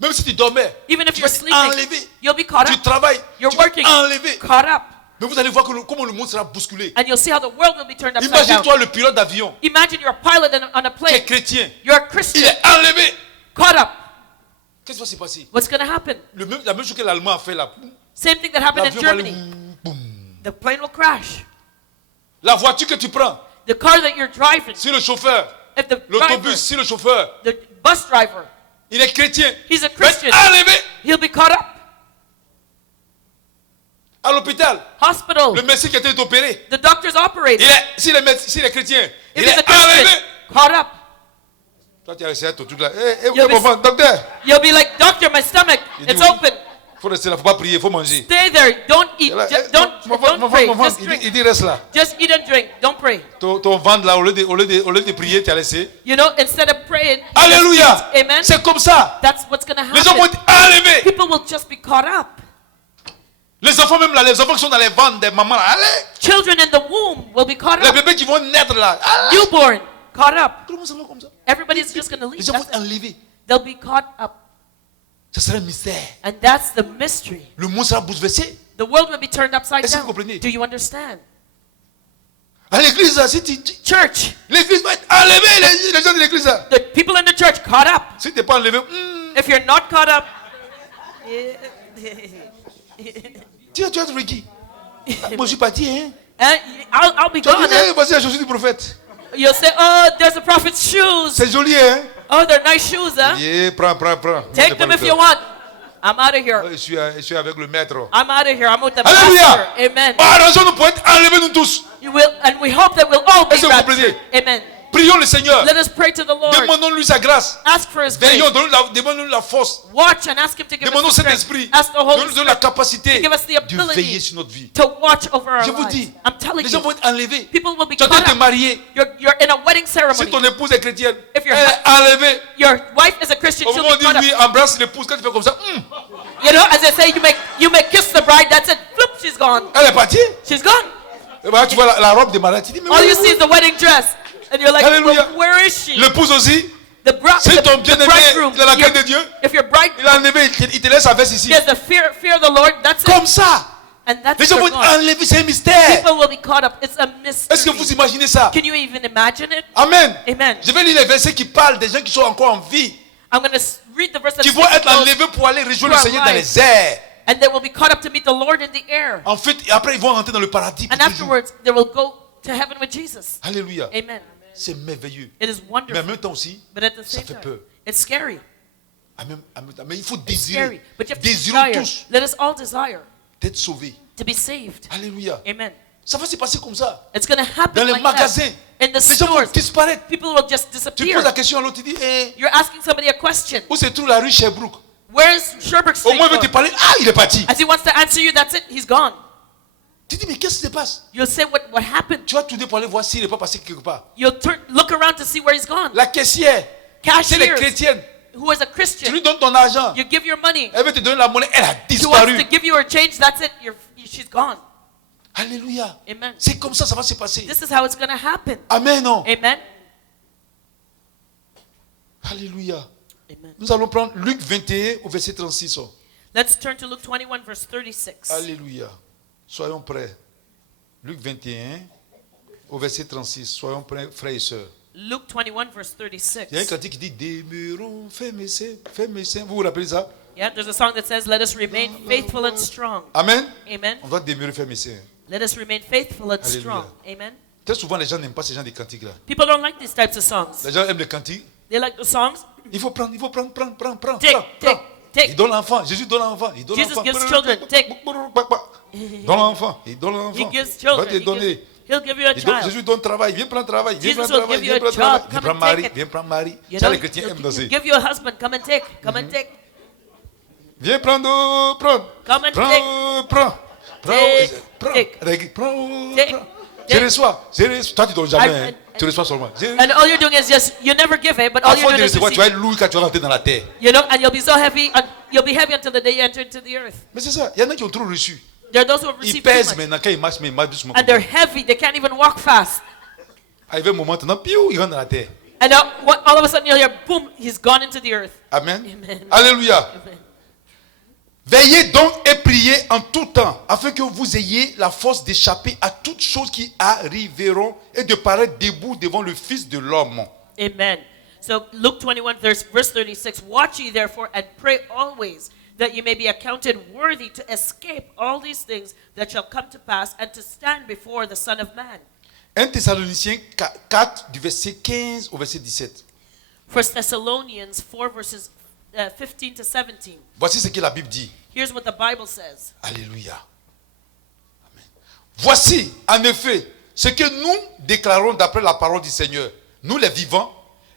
Même si tu dormais, Even if tu you're vas être sleeping, enlevé. you'll be caught Tu up. travailles, You're tu vas working, être enlevé. caught up. Mais vous allez voir comment le monde sera bousculé. And you'll see how the world will be turned upside down. Imagine-toi le pilote d'avion Imagine you're a pilot on a qui est plane. chrétien. You're a Il Christian, est enlevé. caught up. Qu'est-ce qui va se passer? What's going to happen? La même chose que l'Allemand a fait là. Same thing that happened in L'avion va aller Germany. boum. The plane will crash. La voiture que tu prends, The car that you're driving, si le chauffeur, if the driver, l'autobus, si le chauffeur, the bus driver, il est chrétien, he's a va être Christian, enlevé. he'll be caught up. À l'hôpital, Hospital, le médecin qui a été opéré, the doctor's operating. s'il est chrétien, If il he's a est enlevé. Christian, caught up. Toi, tu as essayé ton truc là. You'll be- Bon, docteur, You'll be like, doctor, my stomach, Il dit it's oui. open. il faut rester là, il ne faut pas prier, il faut manger. Stay there. Don't eat. Et là, Don't pray. Just il drink. dit reste là. Just eat and drink. Don't pray. Ton ventre là, au lieu de prier, tu as laissé. You know, instead of praying, you Alléluia. just eat. Amen. C'est comme ça. That's what's going to Les hommes vont happen. être enlevés. People will just be caught up. Les enfants même là, les enfants qui sont dans les ventres des mamans là, allez. Children in the womb will be caught Les up. bébés qui vont naître là, allez. Newborn, caught up. Tout le monde s'en va comme ça. Everybody's just going to Les leave. gens vont That's- être enlevés. They'll be caught up. Ce sera un mystère. And that's the mystery. Le monde sera bouleversé. The world will be turned upside Est-ce que vous down. comprenez? Do you understand? À l'église, là, Church, l'église va être enlevée, les gens de l'église là. the people in the church caught up. Si tu n'es pas enlevé, If you're not caught up, tu vas être Ricky. Moi, je suis parti, hein. I'll be Tu vas gone. dire, voici la chaussure du prophète. You'll say, oh, there's the prophet's shoes. C'est joli, hein. Oh, they're nice shoes, huh? Yeah, prends. Take them if you want. I'm out of here. Je suis avec le maître. I'm out of here. I'm with the Alléluia. master. Amen. Par raison, nous pouvons être enlevés, nous tous. You will, and we hope that we'll all be Est-ce que vous raptured. comprenez? Amen. Prions le Seigneur. Let us pray to the Lord. Demandons-lui sa grâce. Ask for His grace. Veillons, demandons-lui la force. Watch and ask Him to give Demandons us the Saint-Esprit. strength. Ask the Holy Donne-nous la Spirit capacité to give us the de ability veiller sur notre vie. to watch over our Je vous lives. dis, I'm telling les gens vont you, être enlevés. people will be Tu es en train caught de te up. marier. You're in a wedding Si ceremony. ton épouse est chrétienne, If elle your est enlevée. Your wife is a Christian, Au she'll moment où be on caught dit up. lui, embrasse l'épouse, quand tu fais comme ça, You know, as they say, you may kiss the bride. That's it. Flip, she's gone. elle est partie. She's gone. Et voilà, tu vois la robe de mariage. Tu dis, mais All où? you see is the wedding dress, and you're like, Hallelujah. well, where is she? L'épouse aussi. The C'est ton the bien-aimé bridegroom. dans la crainte de Dieu. If your bride Il a enlevé, il te laisse avec ici. has the fear of the Lord, that's it. Comme ça. And that's Les gens vont they're être gone. enlevés, c'est un mystère. People will be caught up. It's a mystery. Est-ce que vous imaginez ça? Can you even imagine it? Amen. Amen. Je vais lire les versets qui parlent des gens qui sont encore en vie, I'm going to read the verse that qui vont speaks être those enlevés pour aller rejoindre who le are Seigneur dans alive. les airs. and they will be caught up to meet the Lord in the air. En fait, et après ils vont rentrer dans le paradis pour And toujours. afterwards, they will go to heaven with Jesus. Alléluia. Amen. C'est merveilleux. It is Mais en wonderful. même temps aussi, But at the ça same fait time, peur. it's scary. Mais il faut It's désirer. scary. But you have to Désirons desire. tous Let us all desire d'être sauvés. to be saved. Alléluia. Amen. Ça va se passer comme ça. It's going to happen Dans les like magasins, that. In the les gens vont stores, disparaître. people will just Tu disappear. poses la question à l'autre, tu dis, You're asking somebody a question. où se trouve la rue Sherbrooke? Where's Sherbrooke Au Street? moins il veut te for? parler. Ah, il est parti. As he wants to answer you, that's it. He's gone. Tu dis, mais qu'est-ce qui se passe? You'll say what happened. Tu vas tourner pour aller voir s'il n'est pas passé quelque part. You'll look around to see where he's gone. La caissière, c'est les Cashier chrétiennes. who is a Tu Christian, lui donnes ton argent. you give your money. Elle veut te donner la monnaie. Elle a She wants disparu. to give you her change. That's it. She's gone. Alléluia. Amen. C'est comme ça va se passer. This is how it's going to happen. Amen, non? Amen. Alléluia. Amen. Nous allons prendre Luc 21 au verset 36. Oh. Let's turn to Luke 21, verse 36. Alléluia. Soyons prêts. Luc 21 au verset 36. Soyons prêts, frères et sœurs. Luke 21, verse Il y a un 36. cantique qui dit Demeurons, fermez saint. Vous vous rappelez ça? Yeah, there's a song that says, let us remain faithful and strong. Amen. Amen. On doit demeurer, fermez saint. Let us remain faithful and Hallelujah. strong. Amen. Très souvent, les gens n'aiment pas ces gens de cantiques-là. People don't like these types of songs. Les gens aiment les cantiques. They like the songs. Il faut prendre. Take, take, Il take. donne l'enfant. Jésus donne l'enfant. Il donne Jesus l'enfant. gives children. Take. Donne l'enfant. Il donne He l'enfant. gives Va children. te donner. He'll give you a child. Jésus donne travail. Viens prendre travail. Viens Jesus prendre will travail. give you Viens a prendre travail. job. Viens Come prendre and mari. take it. Viens prendre mari. You Ça, know, les chrétiens aiment he'll danser. give you a husband. Come and take. Come and take. Viens prendre. Prends. Come and Prends. take. Prends. Take. Prends. Take. Prends. Take. Je reçois. Toi, tu ne donnes jamais. And- hein. Tu reçois seulement. And all you're doing is just, you never give it, but all À you're force de doing is recevoir, tu vas receive. être lourd quand tu vas rentrer dans la terre. You know, and you'll be so heavy, you'll be heavy until the day you enter into the earth. Mais c'est ça. Il y en a qui ont trop reçu. There are those who have Ils received too pèsent much, maintenant. Quand ils marchent, mais ils marchent doucement. and they're heavy. They can't even walk fast. Arrivé un moment maintenant, piou, ils rentrent dans la terre. And now, all of a sudden you'll hear, boom, he's gone into the earth. Amen. Amen. Alléluia. Amen. Veillez donc et priez en tout temps, afin que vous ayez la force d'échapper à toutes choses qui arriveront et de paraître debout devant le Fils de l'homme. Amen. So Luke 21, verse 36, watch ye therefore and pray always, that ye may be accounted worthy to escape all these things that shall come to pass and to stand before the Son of Man. 1 Thessaloniciens 4, du verset 15 au verset 17. 1 Thessalonians 4, verses 15 to 17. Voici ce que la Bible dit. Here's what the Bible says. Alléluia. Amen. Voici, en effet, ce que nous déclarons d'après la parole du Seigneur. Nous les vivants,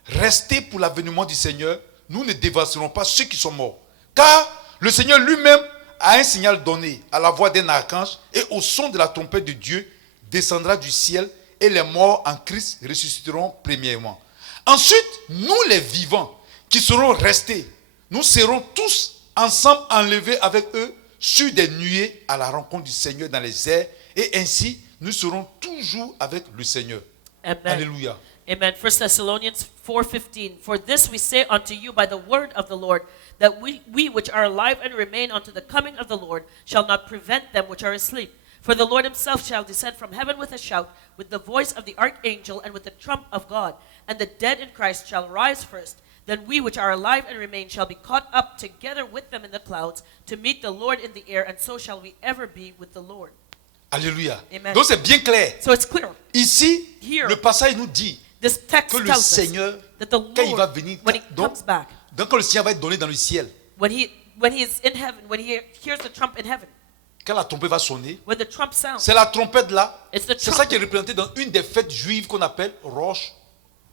restés pour l'avènement du Seigneur, nous ne dévasterons pas ceux qui sont morts. Car le Seigneur lui-même a un signal donné à la voix d'un archange et au son de la trompette de Dieu descendra du ciel et les morts en Christ ressusciteront premièrement. Ensuite, nous les vivants qui serons restés, nous serons tous ensemble enlevés avec eux sur des nuées à la rencontre du Seigneur dans les airs et ainsi nous serons toujours avec le Seigneur. Amen. Alléluia. Amen. 1 Thessalonians 4:15. For this we say unto you by the word of the Lord, that we which are alive and remain unto the coming of the Lord shall not prevent them which are asleep. For the Lord himself shall descend from heaven with a shout, with the voice of the archangel, and with the trump of God. And the dead in Christ shall rise first. Then we which are alive and remain shall be caught up together with them in the clouds to meet the Lord in the air, and so shall we ever be with the Lord. Alléluia. Amen. Donc c'est bien clair. So it's clear. Ici, Here. le passage nous dit This text que le tells us Seigneur, that the quand il va Lord, venir, when he donc, comes back, quand le Seigneur va être donné dans le ciel, when he is in heaven, when he hears the trump in heaven, quand la trompette va sonner, when the trump sounds, c'est la trompette là. it's the C'est ça trumpet. qui est représenté dans une des fêtes juives qu'on appelle Rosh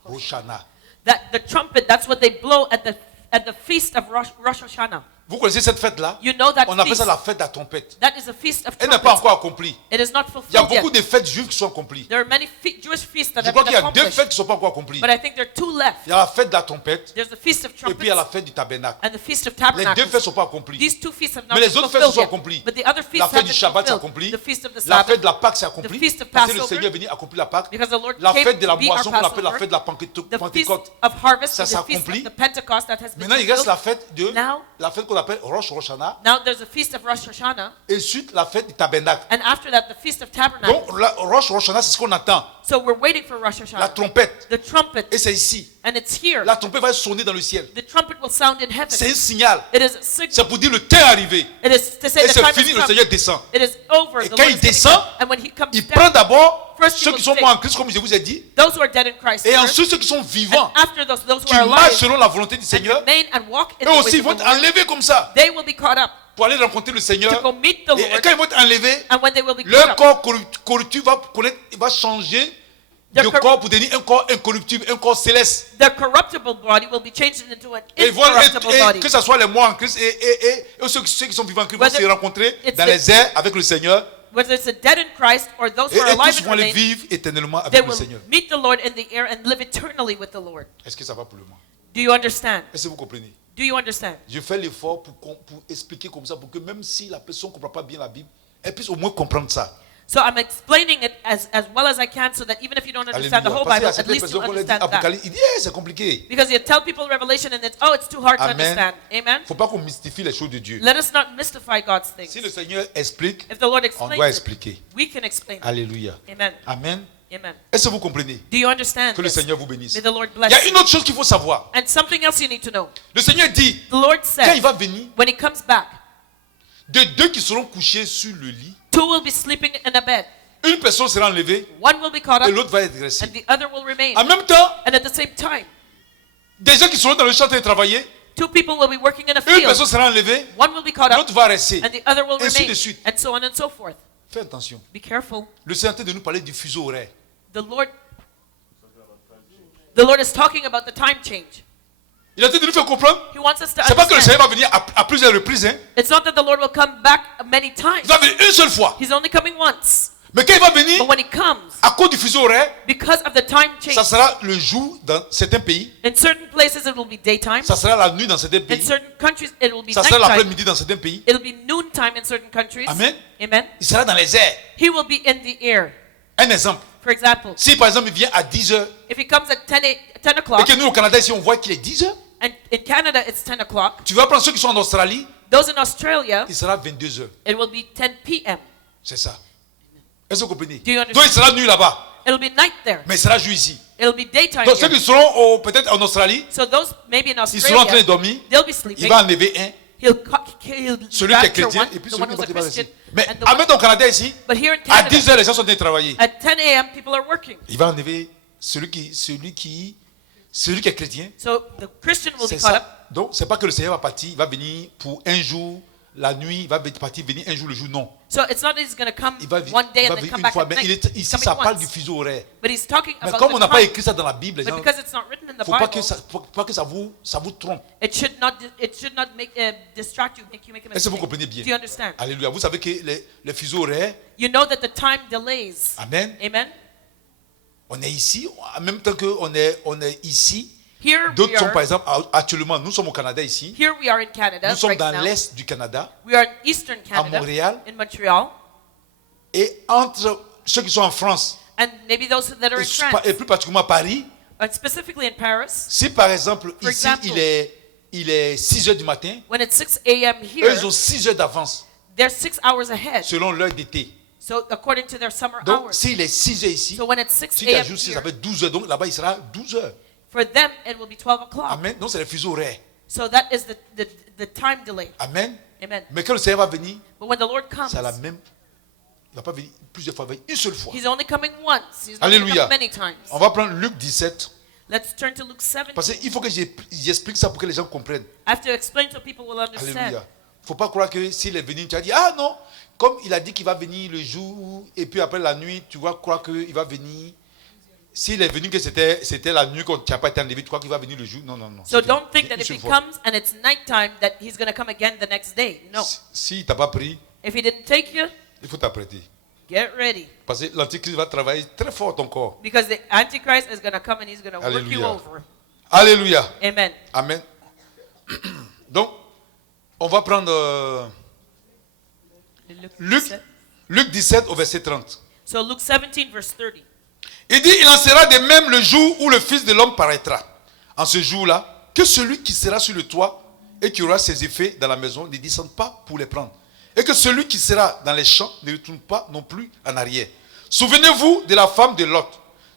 Hoshana. That the trumpet, that's what they blow at the feast of Rosh Hashanah. Vous connaissez cette fête-là? You know that On appelle ça feast. la fête de la trompette. That is a feast of Elle n'est pas trumpets. encore accomplie. It is not Il y a fulfilled beaucoup yet. de fêtes juives qui sont accomplies. There are many Jewish feasts that Je have crois been qu'il y a deux accomplished. fêtes qui ne sont pas encore accomplies. But I think there are two left. Il y a la fête de la trompette There's the feast of et puis il y a la trumpets fête du tabernacle. and the feast of Les deux tabernacles. fêtes ne sont pas accomplies. These two feasts have not Mais les been autres fêtes se fulfilled sont yet. accomplies. But the other La feasts fête have du been Shabbat s'est fulfilled. accomplie. The feast of the La fête Sabbath, de la Pâque s'est accomplie. the feast of Parce que le Passover, Seigneur est venu accomplir la Pâque. because the Lord La came fête de la to be our moisson qu'on appelle la Passover. fête de la The feast Pentecôte. of harvest Ça is the feast s'accomplit. of the Pentecost that has been Maintenant, il reste la fulfilled. fête de Now- la fête qu'on appelle Rosh Hashanah. Now there's a feast of Rosh Hashanah, Et ensuite la fête du tabernacle. and after that the feast of Tabernacles. Donc la Rosh Hashanah, c'est ce qu'on attend. So we're waiting for Rosh La Hashanah. trompette. The trumpet, Et c'est ici. and it's here. La trompette va sonner dans le ciel. The trumpet will sound in C'est heaven. un signal. It is a signal. C'est pour dire le temps est arrivé. It is to say Et the c'est time fini, has le come. Seigneur descend. It is over. Et The quand Lord il is coming descend, down. And when he comes Il prend down, d'abord First he ceux will qui sont take morts en Christ, comme je vous ai dit. those who are dead in Christ Et first, ensuite ceux qui sont vivants, and after those who qui are marchent alive selon la volonté du and Seigneur, remain and walk in eux the ways aussi of vont the être Lord, enlevés comme ça they will be caught up pour aller rencontrer le to Seigneur. go meet the Et Lord. quand ils vont être enlevés, And when they will be leur caught up, corps corruptible va changer de Their cor- corps pour devenir un corps incorruptible, un corps céleste. their corruptible body will be changed into an Et, incorruptible body. que ce soit les morts en Christ et ceux qui sont vivants en Christ vont Whether se rencontrer it's dans the- les airs avec le Seigneur. Whether it's the dead in Christ or those Et who are alive tous and vont aller remain, vivre éternellement they avec le will Seigneur. meet the Lord in the air and live eternally with the Lord. Est-ce que ça va pour le moment? Do you understand? Est-ce que vous comprenez? Do you understand? Je fais l'effort pour expliquer comme ça, pour que même si la personne ne comprend pas bien la Bible, elle puisse au moins comprendre ça. So I'm explaining it as well as I can so that even if you don't understand the Alléluia. whole Parce qu'il y Bible, a at certaines least you personnes qu'on leur dit understand that. Apocalypse, ils disent c'est compliqué. Because you tell people Revelation and it's too hard to Amen. understand. Amen? Il ne faut pas qu'on mystifie les choses de Dieu. Let us not mystify God's things. Si le Seigneur explique, If the Lord on explains doit it, expliquer. we can explain it. Alléluia. Amen. Amen. Amen. Est-ce que vous comprenez? Do you understand Que le this? Seigneur vous bénisse. May the Lord Il bless y a you. une autre chose qu'il faut savoir. And something else you need to know. Le Seigneur dit, The Lord quand said, il va venir, when he comes back, de deux qui seront couchés sur le lit, two will be sleeping in a bed. une personne sera enlevée One will be caught et up l'autre va être dressée. and the other will remain. En même temps, And at the same time, des gens qui seront dans le champ de travailler, two people will be working in a une personne field. sera enlevée, One will be caught up l'autre va rester. and the other will Ainsi remain. de suite. And so on and so forth. Fais attention. Be careful. Le Seigneur est en train de nous parler du fuseau horaire. The Lord is talking about the time change. Il est en train de nous faire comprendre. He wants us to C'est pas que le Seigneur understand. va venir à plusieurs reprises. Hein. It's not that the Lord will come back many times. Il va venir une seule fois. He's only coming once. Mais quand il va venir, But when he comes, à cause du fuseau horaire, because of the time ça change, sera le jour dans certains pays, in certain places it will be daytime. ça sera la nuit dans certains In pays, certain countries it will be ça sera nighttime. l'après-midi dans certains pays. It'll be noontime in certain countries. Amen. Amen. Il sera dans les airs. He will be in the air. Un exemple. For example, Si par exemple il vient à 10 heures if he comes at 10 et o'clock, que nous au Canada ici on voit qu'il est 10 heures, and in Canada it's 10 o'clock, tu vas prendre ceux qui sont en Australie, those in Australia, il sera 22 heures. it will be 10 p.m. C'est ça. Est-ce que vous comprenez? Do you understand? Donc il sera nuit là-bas, It'll be night there. mais il sera jour ici. It'll be daytime Donc ceux here. qui seront peut-être en Australie, So those maybe in ils seront en train de Australia, dormir, they'll be il sleeping. va enlever un, He'll celui qui est capture chrétien, one, et puis the celui one qui who's a va rester. Christian, Mais and the en one- même temps au Canada ici, But here in à Canada, 10 heures les gens sont en train de travailler. at 10 a.m. people are working. Il va enlever celui qui est chrétien. So the Christian will C'est be caught up. ça. Donc c'est pas que le Seigneur va partir, il va venir pour un jour, la nuit, il va partir venir un jour le jour, non. So it's not that he's going to come Il va, one day il va and then venir come une back fois. at Mais night. ici He's ça coming parle once. du fuseau horaire. But he's talking Mais about comme on n'a the pas time. écrit ça dans la Bible, les But gens, because it's not written in the faut pas Bible, que ça vous trompe. it should not make distract you, make you make a Est-ce que vous mistake. comprenez bien? Do you understand? Alléluia. Vous savez que les fuseaux horaires, You know that the time delays. amen. Amen. On est ici, en même temps qu'on est ici. Here we D'autres sont par are. exemple, actuellement, nous sommes au Canada ici. Here we are in Canada Nous sommes right dans now. l'est du Canada. We are in Eastern Canada, Montréal. in Montreal, Et entre ceux qui sont en France, and maybe those that are in France, et plus particulièrement à Paris, and specifically in Paris. si par exemple For ici example, il est 6 heures du matin, When it's 6 a.m. eux here, ils ont 6 heures d'avance they're 6 hours ahead. selon l'heure d'été. So according to their summer Donc hours. s'il est 6 heures ici, So when it's 6 si tu a.m. ajoutes 6, ça here, fait 12 heures. Donc là-bas il sera 12 heures. for them it will be 12 o'clock. Amen. Donc c'est le fuseau horaire. So that is the time delay. Amen. Amen. Mais quand le Seigneur va venir, But when the Lord comes, c'est la même. Il ne va pas venir plusieurs fois, il va venir une seule fois. He's only coming once. He's not going to Alléluia. come many times. On va prendre Luc 17. Let's turn to Luke 7. Parce qu'il faut que j'explique ça pour que les gens comprennent. I have to explain so people will understand. Alléluia. Il ne faut pas croire que s'il est venu, tu as dit, ah non, comme il a dit qu'il va venir le jour, et puis après la nuit, tu vas croire qu'il va venir. s'il est venu que c'était la nuit quand tu n'as pas été enlevé, tu crois qu'il va venir le jour? Non, non, non. So C'était don't think that une if seule he fois. comes and it's nighttime that he's going to come again the next day. No. S'il ne t'a pas pris, If he didn't take you, il faut t'apprêter. get ready. Parce que l'antichrist va travailler très fort ton corps. Because the Antichrist is going to come and he's going to work you Alléluia. over. Alléluia. Amen. Amen. Donc, on va prendre Luc 17 au verset 30. So Luke 17 verse 30. Il dit, il en sera de même le jour où le Fils de l'homme paraîtra. En ce jour-là, que celui qui sera sur le toit et qui aura ses effets dans la maison ne descende pas pour les prendre. Et que celui qui sera dans les champs ne retourne pas non plus en arrière. Souvenez-vous de la femme de Lot.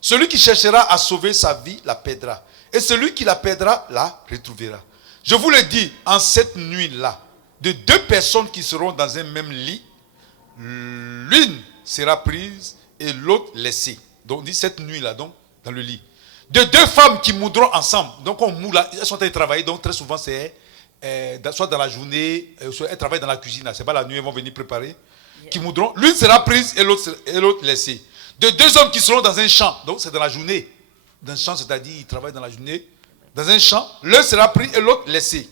Celui qui cherchera à sauver sa vie la perdra. Et celui qui la perdra la retrouvera. Je vous le dis, en cette nuit-là, de deux personnes qui seront dans un même lit, l'une sera prise et l'autre laissée. Donc, on dit cette nuit-là, donc, dans le lit. De deux femmes qui moudront ensemble. Donc, on moud là, elles sont en train de travailler. Donc, très souvent, c'est soit dans la journée, soit elles travaillent dans la cuisine. C'est pas la nuit, elles vont venir préparer. Yeah. Qui moudront. L'une sera prise et l'autre laissée. De deux hommes qui seront dans un champ. Donc, c'est dans la journée. Dans un champ, c'est-à-dire, ils travaillent dans la journée. Dans un champ, l'un sera pris et l'autre laissé.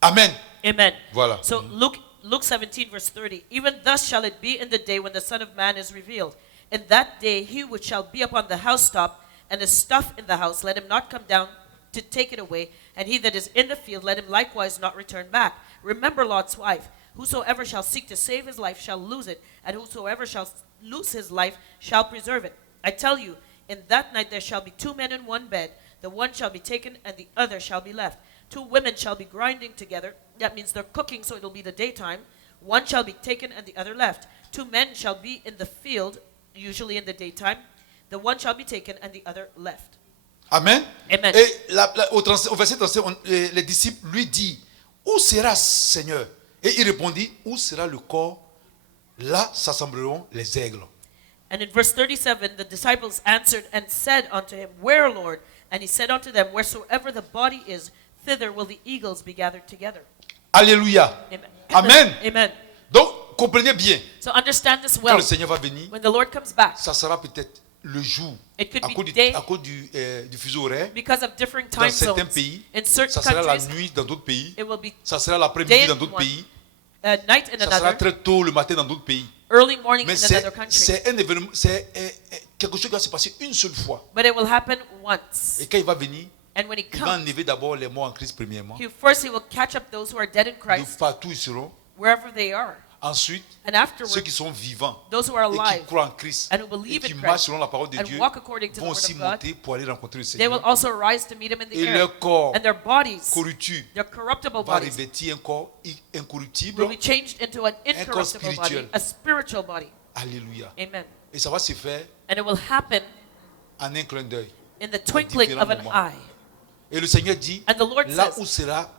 Amen. Amen. Voilà. So Luke 17 verse 30. Even thus shall it be in the day when the Son of Man is revealed. In that day he which shall be upon the housetop and the stuff in the house, let him not come down to take it away. And he that is in the field, let him likewise not return back. Remember Lot's wife. Whosoever shall seek to save his life shall lose it, and whosoever shall lose his life shall preserve it. I tell you, in that night there shall be two men in one bed. The one shall be taken and the other shall be left. Two women shall be grinding together. That means they're cooking, so it'll be the daytime. One shall be taken and the other left. Two men shall be in the field, usually in the daytime. The one shall be taken and the other left. Amen. Amen. Et au verset 37, les disciples lui disent, où sera Seigneur? Et il répondit, où sera le corps? Là s'assembleront les aigles. And in verse 37, the disciples answered and said unto him, Where, Lord? And he said unto them, Wheresoever the body is, thither will the eagles be gathered together. Alléluia. Amen. Amen. Amen. Donc, comprenez bien, So understand this quand well. le Seigneur va venir, When the Lord comes back, ça sera peut-être le jour, it could à be cause day du fuseau horaire, because of different dans time certains zones. pays, In certain ça sera la countries, nuit dans d'autres pays, it will be ça sera l'après-midi day dans in d'autres one, pays, night in ça sera another, très tôt le matin dans d'autres pays. early morning Mais in another country. c'est un événement, c'est quelque chose qui va se passer une seule fois. But it will happen once. Et quand il va venir, And when he il va comes, enlever d'abord les morts en Christ premièrement. first he will catch up those who are dead in De Christ, partout ils seront. wherever they are. Ensuite, And ceux afterwards, qui sont vivants those who are et qui alive croient en Christ and who et believe qui in marchent Christ selon la parole de and Dieu walk according to the vont word aussi of God, monter pour aller rencontrer le they will Seigneur. also rise to meet him in the Et air. leur corps And their bodies, corruptu their corruptible va bodies, revêtir un corps incorruptible. will be changed into an incorruptible body, spirituel. a spiritual body. Alléluia. Amen. Et ça va se faire And it will happen en un clin d'œil. in the twinkling of an moments. eye. Et le Seigneur dit, And the Lord là says, où sera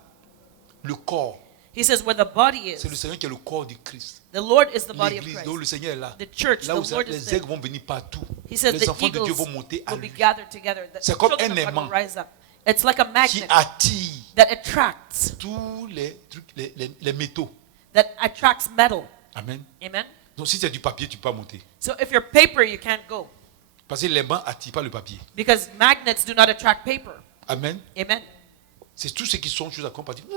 le corps, He says, where the body c'est le is, Seigneur qui est le corps du Christ. the Lord is the body of L'église, Christ. donc le Seigneur est là. The church, Là the où Lord is les there. aigles vont venir partout. He says Les the enfants de Dieu eagles vont monter à will be lui. gathered together. The C'est comme children un of God aimant will rise up. It's like a Qui magnet attire that attracts, tous les trucs, les métaux. that attracts metal. Amen. Amen. Donc si c'est du papier, tu peux pas monter. So if you're paper, you can't go Parce que l'aimant n'attire pas le papier. because magnets do not attract paper. Amen. Amen. C'est tous ceux qui sont choses à compatibles.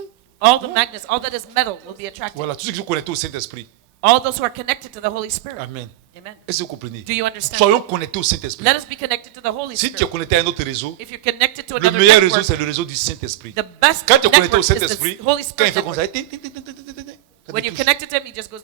All the magnets, all that is metal will be attracted. Voilà, tous ceux qui sont connectés au Saint-Esprit. All those who are connected to the Holy Spirit. Amen. Amen. Est-ce que vous comprenez? Do you understand? Soyons connectés au Saint-Esprit. Let us be connected to the Holy Si tu es Spirit. connecté à un autre réseau, If you're connected to le another meilleur réseau, network, c'est le réseau du Saint-Esprit. the best Quand tu es connecté network au is Saint-Esprit, the Holy quand il Spirit fait comme ça, network. ça When te you touche. connect to him, he just goes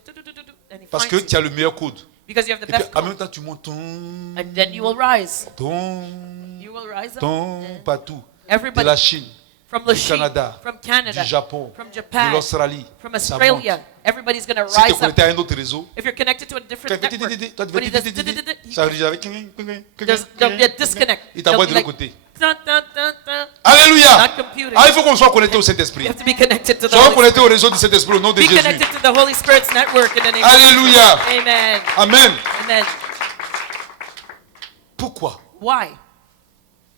and he Parce finds que you. tu as le meilleur code. Because you have the Et puis best en même code. temps, tu montes And then you will rise. You will rise up. And partout. De everybody la Chine, from the du Canada, from Canada, du Japon, from de Japan, l'Australie. from Ça Australia, monte. everybody's going to Si tu es rise up. connecté à un autre réseau, If you're connected to a different quand il network, fait toi, tu when he does fais ça arrive avec there'll be a disconnect. il t'envoie de They'll l'autre be like, côté. dun, dun, dun, dun. Alléluia. Not computing. Ah, il faut qu'on soit connecté au You Saint-Esprit. have to be connected to the Soyons Holy connectés Spirit. au réseau du Saint-Esprit au nom de Be Jésus. connected to the Holy Spirit's network in the name of Alléluia. Jesus. Amen. Amen. Amen. Pourquoi? Why?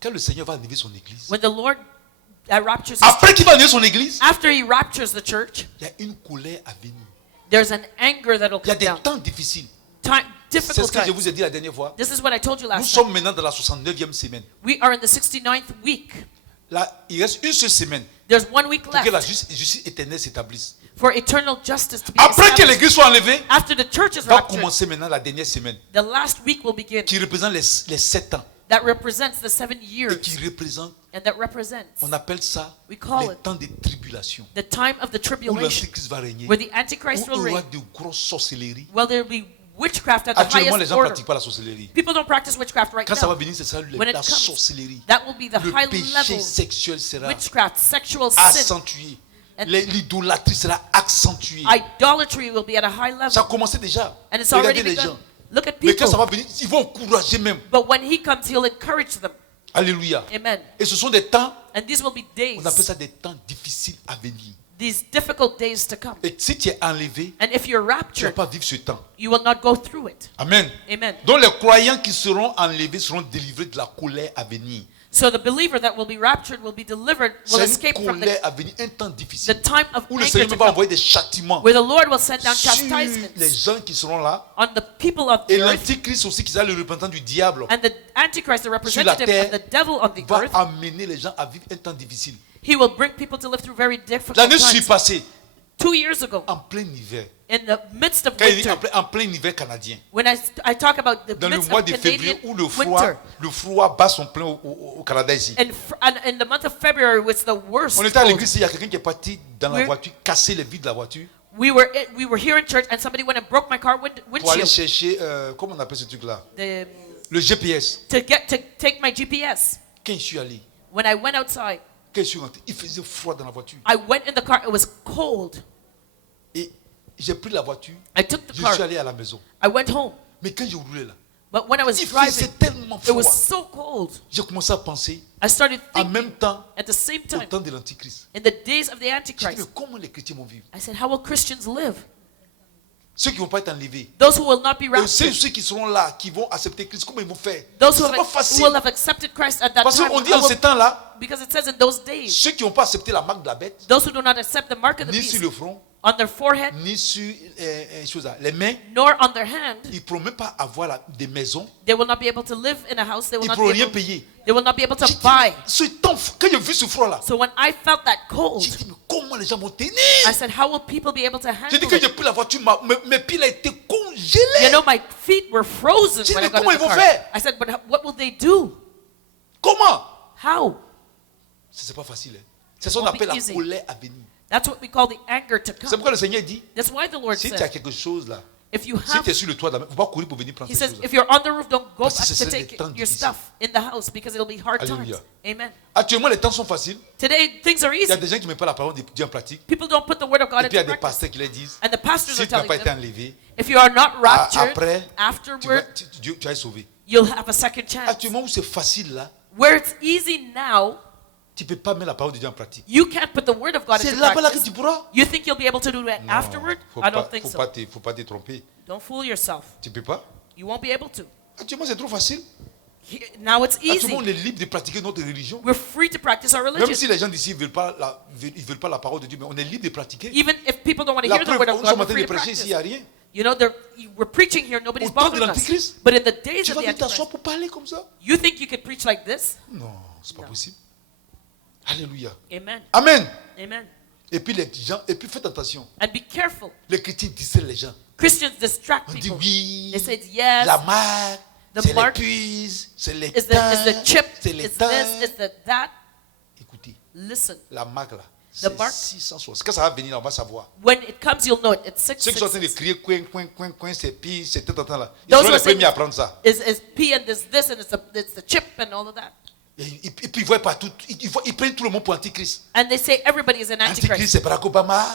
Quand le Seigneur va enlever son église, When the Lord raptures his après qu'il va enlever son église, after he raptures the church, il y a une colère à venir. there's an anger that'll Il y a come des down. temps difficiles. C'est difficult ce que je times. vous ai dit la dernière fois. This is what I told you Nous last time. sommes maintenant dans la 69e semaine. We are in the 69th week. Là, il reste une seule semaine There's 1 week pour que la left justice éternelle s'établisse. for eternal justice to be Après que established. l'église soit enlevée, After the church is va raptured, commencer maintenant la dernière semaine the last week will begin. qui représente les 7 ans That represents the 7 et years. qui représente, And that represents on appelle ça We call les it temps de tribulation the time of the où tribulation, l'antichrist va régner, where the où Antichrist il will y aura reign. de grosses sorcelleries. Well, there will be witchcraft at the Actuellement, les highest gens ne order. pratiquent pas la sorcellerie. People don't practice witchcraft right Quand ça va now. venir, c'est ça When it la comes, sorcellerie. that will be the Le high péché level sexuel sera witchcraft, sexual sin. accentué. And- L'idolâtrie sera accentuée. Idolatry will be at a high Ça a level. commencé déjà. And it's Regardez already les begun. gens. Look at Mais quand ça people. va venir, ils vont encourager même. But when he comes, he'll encourage them. Alléluia. Amen. Et ce sont des temps, And these will be days, on appelle ça des temps difficiles à venir. these difficult days to come. Et si tu es enlevé, And if you're tu ne vas raptured, pas vivre ce temps. you will not go through it. Amen. Amen. Donc les croyants qui seront enlevés seront délivrés de la colère à venir. So the believer that will be raptured will be delivered, will C'est escape une from colère à venir, un temps the difficile. time of Où le anger Seigneur to va come, envoyer des châtiments where the Lord will send down sur chastisements les gens qui seront là. on the people of Et the earth, l'antichrist aussi, qui sera le représentant du diable, and the Antichrist, the representative terre, of the devil on the va earth. amener les gens à vivre un temps difficile. He will bring people to live through very difficult L'année times. passée, 2 years ago, en plein hiver, in the midst of quand il dit winter, en plein hiver canadien, when I talk about the dans le midst mois of de Canadian février où winter, le froid bat son plein au Canada ici. and in the month of February, which is the worst On était à cold, l'église, il y a quelqu'un qui est parti dans la We're- voiture, casser les vitres de la voiture we were here in church, and somebody went and broke my car pour aller windshield chercher, comment on appelle ce truc-là, the, le GPS. to take my GPS. Quand je suis allé, When I went outside, quand je suis rentré, il faisait froid dans la voiture. I went in the car. It was cold. Et j'ai pris la voiture, I took the je car. suis allé à la maison. I went home. Mais quand je roulais là, But when I was il driving, faisait tellement it was froid. so cold. J'ai commencé à penser I started en thinking même temps at the same au time, temps de l'antichrist. in the days of the J'ai dit, mais Antichrist, comment les chrétiens vont vivre? I said, how will Christians live? Ceux qui ne vont pas être enlevés. Those who will not be Et raptured. ceux qui seront là, qui vont accepter Christ, comment ils vont faire? Those C'est who, pas who facile. will have accepted Christ at that Parce time. qu'on dit how en will- ces temps-là, because it says in those days, ceux qui n'ont pas accepté la marque de la bête, those who do not accept the mark of the ni sur beast le front, on their forehead, ni sur les mains, nor on their hand, ils ne pourront même pas avoir des maisons. they will not be able to live in a house. They will Ils ne not pourront be rien able, payer. they will not be able to J'ai dit, buy. ce temps, quand j'ai vu ce froid-là, So when I felt that cold, j'ai dit, mais comment les gens vont tenir? I said, how will people be able to J'ai dit handle que it? j'ai pris la voiture, mes pieds ont été You congelés. know, my feet were frozen J'ai when dit, I got comment in ils the vont car. faire? I said, but what will they do? Comment? How? Ce n'est pas facile. Hein. C'est ce qu'on won't be appelle la easy. colère à venir. That's what we call the anger to C'est come. pourquoi le Seigneur dit, That's why the Lord si tu as said, quelque chose là, if you si have, tu es sur le toit, il ne faut pas courir pour venir prendre he ces says, choses. if you're on the roof, don't go Parce que back ce to serait des take temps your difficiles. stuff in the house because it'll be hard Alléluia. times. Amen. Actuellement, les temps sont faciles. Today, things are Il y a easy. des gens qui ne mettent pas la parole de Dieu en pratique. People don't put the word of God Et puis il y a into des practice. pasteurs qui leur disent, And the pastors si are tu n'as telling pas été them, enlevé, if you are not raptured, après, afterward, tu es sauvé. you'll have a second chance. Actuellement, où c'est facile là, Where it's easy now, tu ne peux pas mettre la parole de Dieu en pratique. you can't put the word of God C'est into là-bas là que practice. tu pourras. You think you'll be able to do that Non, afterward? faut I don't pas- think faut so. pas faut pas te tromper. Don't fool yourself. Tu ne peux pas. You won't be able to. Actuellement, c'est trop facile. Now it's Actuellement, on easy. est libre de pratiquer notre religion. We're free to practice our Même religion. si les gens d'ici ne veulent pas la parole de Dieu, mais on est libre de pratiquer. Even if people don't want to La hear the preuve, word of nous God, sommes en we're train free de to prêcher ici, il n'y practice. a rien. You know, we're preaching here, nobody's Au temps de bothering us. l'Antichrist, But in the days Tu of vas the venir t'asseoir Antichrist, pour parler comme ça? you think you could preach like this? Non, c'est pas Non. possible. Alléluia. Amen. Amen. Amen. Et puis les gens, et puis faites attention. And be careful. Les chrétiens disent les gens. Christians distract On dit people. oui. They say yes. La marque, The c'est les mark puces, c'est les Is the temps, chip? c'est les Is temps. this? Is the that? Écoutez, Listen. la marque là, c'est mark? 660. Quand ça va venir, on va savoir. When it comes, you'll know it. It's Ceux qui sont en train de 666. crier coin, coin, coin, coin, c'est pire, c'est tout temps là. Ils Those sont who les are saying- premiers à prendre ça. Is P and this and it's the chip and all of that. Et puis ils voient partout, ils prennent tout le monde pour Antichrist. And they say everybody is an Antichrist, antichrist. c'est Barack Obama.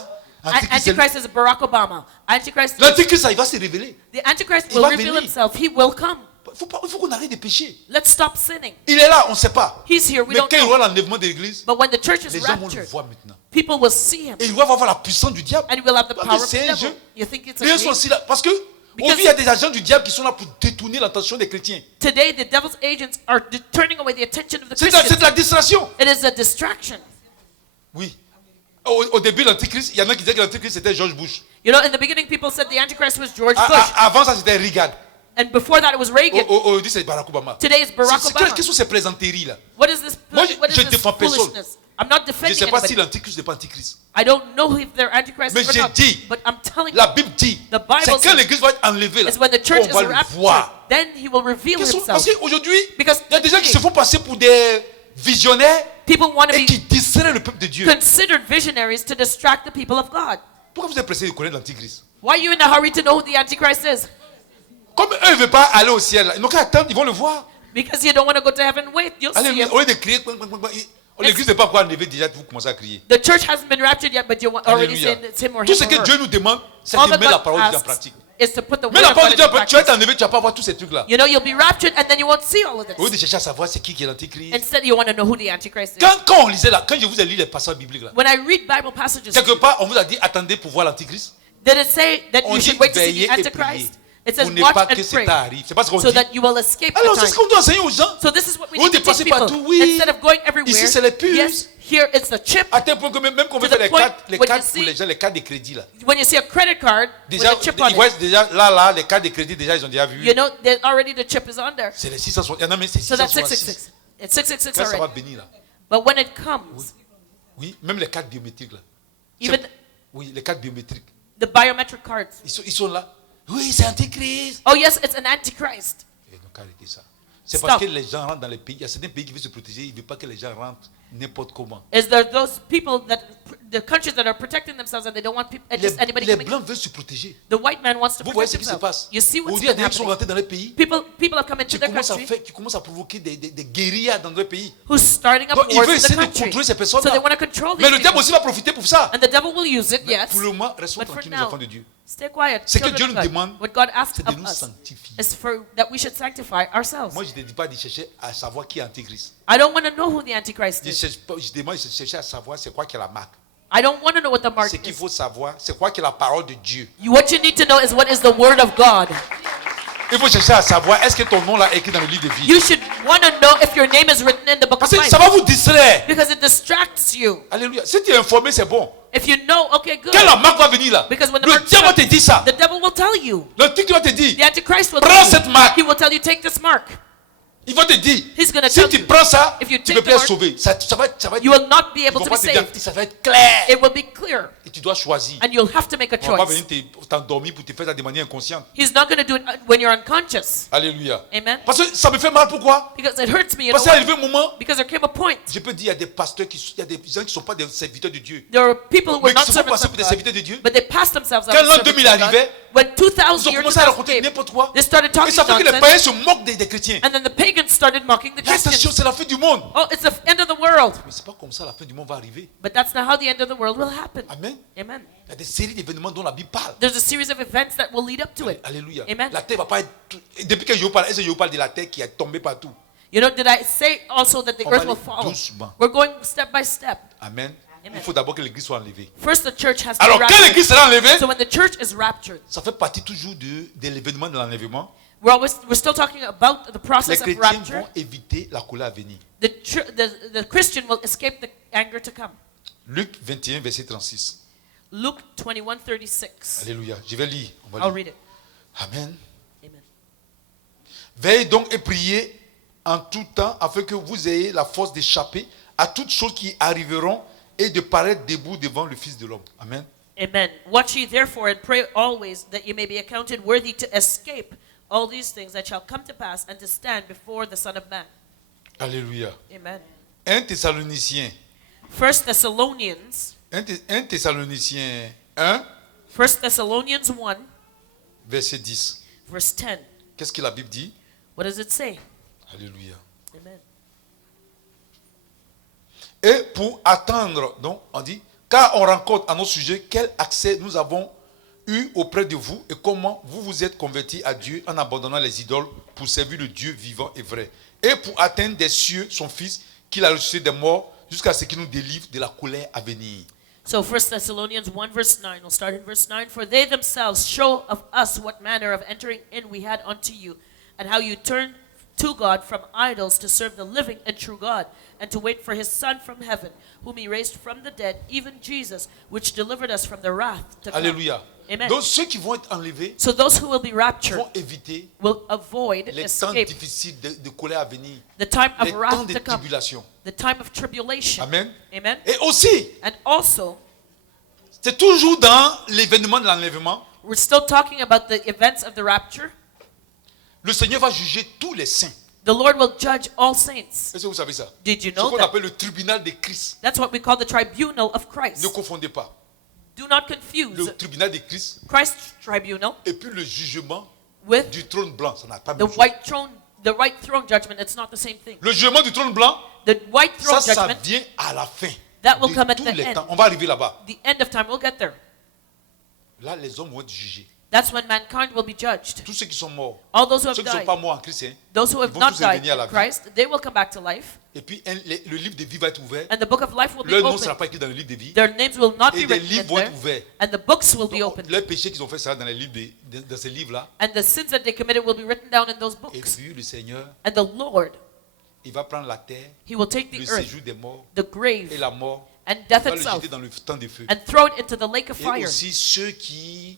Antichrist, c'est- Antichrist is Barack Obama. Antichrist. L'Antichrist, ça, il va se révéler. The Antichrist Il will va reveal venir. himself. He will come. Il faut qu'on arrête de pécher. Let's stop sinning. Il est là, on ne sait pas. He's here. We Mais don't quand il y know. aura l'enlèvement de l'église, But when the church is les gens vont le raptured, voir maintenant. people will see him. Et ils vont avoir la puissance du diable. And we'll have the Parce power que of the c'est un devil. jeu. You think it's Les a gens sont game? aussi là. Parce que Because- aujourd'hui, il y a des agents du diable qui sont là pour détourner l'attention des chrétiens. Today, the devil's agents are turning away the attention of the C'est Christians. de la distraction. It is a distraction. Oui. Au début, l'Antichrist, il y en a qui disaient que l'Antichrist c'était George Bush. You know, in the beginning, people said the Antichrist was George Bush. Avant ça, c'était Reagan. And before that, it was Reagan. Aujourd'hui, c'est Barack Obama. Today it's Barack Obama. Quelles sont ces plaisanteries là? What is this? Moi, What is je this défends personne. foolishness? I'm not Je ne defending sais pas si anybody. l'antichrist n'est pas antichrist. I don't know if they're antichrist Mais or j'ai not. dit, But I'm telling la you, Bible dit, the Bible c'est quand says l'église va être enlevée là, is when the church on va is le raptured, voir. then he will reveal Parce himself. qu'aujourd'hui, Because il y a des gens qui today, se font passer pour des visionnaires people want to et qui be distraient le peuple de Dieu. considered visionaries to distract the people of God. Pourquoi vous êtes pressé de connaître l'antichrist? Why are you in a hurry to know who the Antichrist is? Comme eux ne veulent pas aller au ciel, là, ils n'ont qu'à attendre, ils vont le voir. Because you don't want to go to heaven. Wait, you'll see Alléluia. him. Au lieu de crier, l'église n'est pas encore enlevée déjà, vous commencez à crier. The church hasn't been raptured yet, but you're already Alléluia. saying it's him or Tout him ce or que her. Dieu nous demande, c'est All de that mettre la God parole de Dieu en asks pratique. is to put the Mais word la of parole God de Dieu, into tu vas être practice. enlevé, tu vas pas voir tous ces trucs-là. You know, you'll be raptured and then you won't see all of Au lieu this. de chercher à savoir c'est qui est l'antichrist. Instead, you want to know who the Antichrist is. Quand on lisait là, quand je vous ai lu les passages bibliques là, When I read Bible passages, quelque part on vous a dit attendez pour voir l'antichrist. did it say that On you dit should wait to see veillez the et priez. Antichrist? It says Pour ne watch pas que and ça pray arrive. C'est pas ce qu'on so dit. that you will escape Alors the c'est ce time. qu'on doit enseigner aux gens. So this is what we Vous need to teach dépassez people. partout, oui. Instead of going everywhere, Ici, c'est les puces. yes, here it's the chip. À tel point que même qu'on veut To faire the point les when cartes you pour see- les gens, les cartes de crédit là. When you see a credit card Déjà, with a chip on ils voient it, déjà là, les cartes de crédit déjà ils ont déjà vu. you know, there's already the chip is on there. C'est les 660. Il y en a mais c'est So that's 666. 666. It's 666 Quand ça va already. venir là. But when it comes, Oui, même les cartes biométriques là. even Oui, les cartes biométriques. the biometric cards. Ils sont là. Oui, c'est antichrist. Oh yes, it's an Antichrist. Et donc arrêtez ça. C'est Stop. parce que les gens rentrent dans les pays. Il y a certains pays qui veulent se protéger. Ils ne veulent pas que les gens rentrent n'importe comment. Is there those people that, the countries that are protecting themselves and they don't want people, just anybody Les coming? blancs veulent se protéger. The white man wants to Vous voyez ce protect qui se himself. passe. You see what's Aujourd'hui, il y a been des gens qui sont happening? rentrés dans les pays. People have come into Qui their commencent country à provoquer des guérillas dans leur pays. who's starting up Donc, ils wars veulent in the essayer de country. contrôler ces So personnes-là. they want to control Mais these le diable people. aussi va profiter pour ça. And the devil will use it, yes. Pour le moment, restons But for tranquilles, les now, enfants de Dieu. stay quiet. Ce que children Dieu of nous God. demande, What God asks c'est de of nous us sanctifier. is for that we should sanctify ourselves. Moi, je ne dis pas de chercher à savoir qui est antichrist. I don't want to know who the Antichrist is. Je demande de chercher à savoir c'est quoi qui est la marque. I don't want to know what the mark Ce qu'il is. faut savoir, c'est quoi qui est la parole de Dieu. What you need to know is what is the word of God. Il faut chercher à savoir, est-ce que ton nom là est écrit dans le livre de vie? You should want to know if your name is written in the book Parce of que ça life. va vous distraire. Because it distracts you. Alléluia. Si tu es informé, c'est bon. If you know, okay, good. Quand la marque va venir là, Because when the le mark diable va te comes, dire ça. the devil will tell you. L'antichrist va te dire, The Antichrist will prends tell cette you. marque. He will tell you, take this mark. Il va te dire, He's going to si tell tu you. prends ça, If you tu take ne peux the plus être mark, sauvé. Ça va être, You will not be ils able vont to pas be te dire, saved. ça va être clair. It will be clear. Et tu dois choisir. And you'll have to make a On va pas choice. venir t'endormir pour te faire ça de manière inconsciente. He's not going to do it when you're unconscious. Alléluia. Amen. Parce que ça me fait mal, pourquoi? Because it hurts me, you know Parce qu'il est why? arrivé un moment, Because there came a point. je peux dire, il y a des pasteurs, il y a des gens qui ne sont pas des serviteurs de Dieu. There are people who Mais were qui not se font servants passer of pour des God, serviteurs de Dieu. but they passed themselves Quand as l'an servants 2000 of God. arrivait, When Ils 2000 ont years commencé à raconter came, n'importe quoi. they started Et talking ça fait que les nonsense, païens se moquent des chrétiens. and then the pagans started mocking the Mais attention, Christians. c'est la fin du monde. Oh, it's the end of the world. Mais c'est pas comme ça la fin du monde va arriver. But that's not how the end of the world will happen. Amen. Amen. Il y a des séries d'événements dont la Bible parle. There's a series of events that will lead up to it. Alléluia. Amen. La terre va pas être. Depuis que je vous parle, est-ce que je vous parle de la terre qui est tombée partout? You know, did I say also that the On va earth will aller fall? doucement. We're going step by step. Amen. Amen. Il faut d'abord que l'église soit enlevée. First, the church has to Alors, be quand raptured. l'église sera enlevée, So when the church is raptured, ça fait partie toujours de l'événement de l'enlèvement. we're still talking about the Les process of chrétiens rapture. vont éviter la colère à venir. The Christian will escape the anger to come. Luc 21, verset 36. Luke 21:36. Alléluia. Je vais lire. On va I'll lire. read it. Amen. Amen. Veillez donc et priez en tout temps afin que vous ayez la force d'échapper à toutes choses qui arriveront et de paraître debout devant le Fils de l'homme. Amen. Amen. Watch ye therefore and pray always that ye may be accounted worthy to escape all these things that shall come to pass and to stand before the Son of Man. Alléluia. Amen. 1 Thessaloniciens. 1 Thessalonians 1 Thessaloniciens 1, 1 Thessalonians 1 verset 10. verse 10. Qu'est-ce que la Bible dit? What does it say? Alléluia. Amen. Et pour attendre, donc on dit, car on rencontre à nos sujets quel accès nous avons eu auprès de vous et comment vous vous êtes convertis à Dieu en abandonnant les idoles pour servir le Dieu vivant et vrai. Et pour atteindre des cieux son Fils qu'il a ressuscité des morts jusqu'à ce qu'il nous délivre de la colère à venir. So 1 Thessalonians 1 verse 9, we'll start in verse 9. For they themselves show of us what manner of entering in we had unto you, and how you turned to God from idols to serve the living and true God, and to wait for his Son from heaven, whom he raised from the dead, even Jesus, which delivered us from the wrath to come. Alléluia. Amen. Donc ceux qui vont être enlevés So those who will be raptured vont éviter will avoid, les temps escape difficiles de colère à venir, the time les of temps wrath de to come, tribulation. the time of tribulation. Amen. Amen. Et aussi, And also, c'est toujours dans l'événement de l'enlèvement, we're still talking about the events of the rapture. le Seigneur va juger tous les saints. The Lord will judge all saints. Est-ce que vous savez ça? Did you Ce know qu'on that? appelle le tribunal de Christ. That's what we call the tribunal of Ne Christ. confondez pas. Do not Le confuse tribunal de Christ Christ's tribunal et puis le jugement with du trône blanc. Ça n'a pas the même chose. white throne judgment. It's not the same thing. Le jugement du trône blanc, The white throne ça judgment, vient à la fin. that will de come at tous the les end. temps. On va arriver là-bas. The end of time, we'll get there. Là, les hommes vont être jugés. That's when mankind will be judged. Tous ceux qui sont morts, All those who have ceux qui ne sont died, pas morts en Christ, hein, those who ils have vont not tous died revenir à la in vie. Christ, they will come back to life. Et puis le livre de vie va être ouvert. And the book of life will be Leur nom ne sera opened. pas écrit dans le livre de vie. Their names will not Et be des written livres in vont être there. ouverts. And the books will be Donc, opened. leurs péchés qu'ils ont fait sera dans les livres dans ces livres-là. And the sins that they committed will be written down in those Et books. puis le Seigneur, And the Lord, il va prendre la terre, He will take le the earth, séjour des morts the grave, et la mort, and il death va le itself, jeter dans le temps de feu. and throw it into the lake of Et fire. aussi ceux qui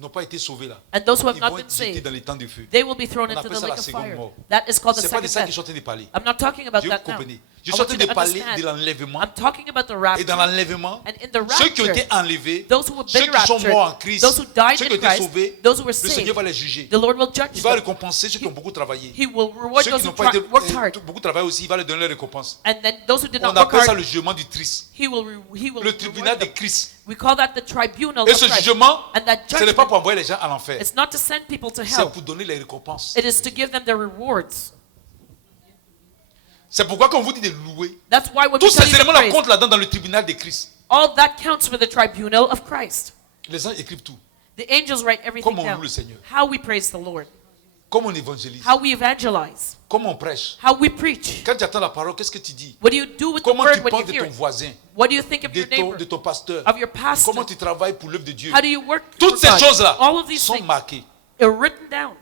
n'ont pas été sauvés là, And those who have ils not vont been être jetés saved, dans les temps de feu. they will be thrown On into appelle the ça la lake of seconde fire. mort. That is called the C'est pas de second ça que je death. suis en train de parler. I'm not talking about Dieu that now. comprenez. Je I suis en want train you de to parler understand. de l'enlèvement. I'm talking about the Et dans rapture. l'enlèvement, And in the ceux qui ont été rapture, enlevés, those who have ceux been qui sont raptured, morts en Christ, those who died ceux qui in ont été Christ, sauvés, those who were le Seigneur saved, va les juger. the Lord will Il judge va them. récompenser ceux qui ont beaucoup travaillé. He will reward Ceux those qui who n'ont pas été, worked hard. beaucoup travaillé aussi, il va leur donner leur récompense. And then those who did On not work appelle ça hard, le jugement du triste. he will Le tribunal reward de them. Christ. We call that the tribunal Et of ce Christ. jugement, And that ce n'est pas pour judgment, envoyer les gens à l'enfer. it's not to send people to C'est hell. pour donner les récompenses. It is to give them their rewards. C'est pourquoi quand on vous dit de louer, That's why when tous we tell ces you to éléments-là praise, comptent là-dedans dans le tribunal de Christ. all that counts for the tribunal of Christ. Les gens écrivent tout. The angels write everything Comment on down. loue le Seigneur. How we praise the Lord. Comment on évangélise. How we evangelize. Comment on prêche. How we preach. Quand tu attends la parole, qu'est-ce que tu dis? What do you do with the Comment word tu when you penses de hear ton it? voisin, What do you think of your neighbor? de ton pasteur? Of your pastor? Comment tu travailles pour l'œuvre de Dieu? How do you work Toutes for ces God? choses-là All of these sont things marquées. are written down.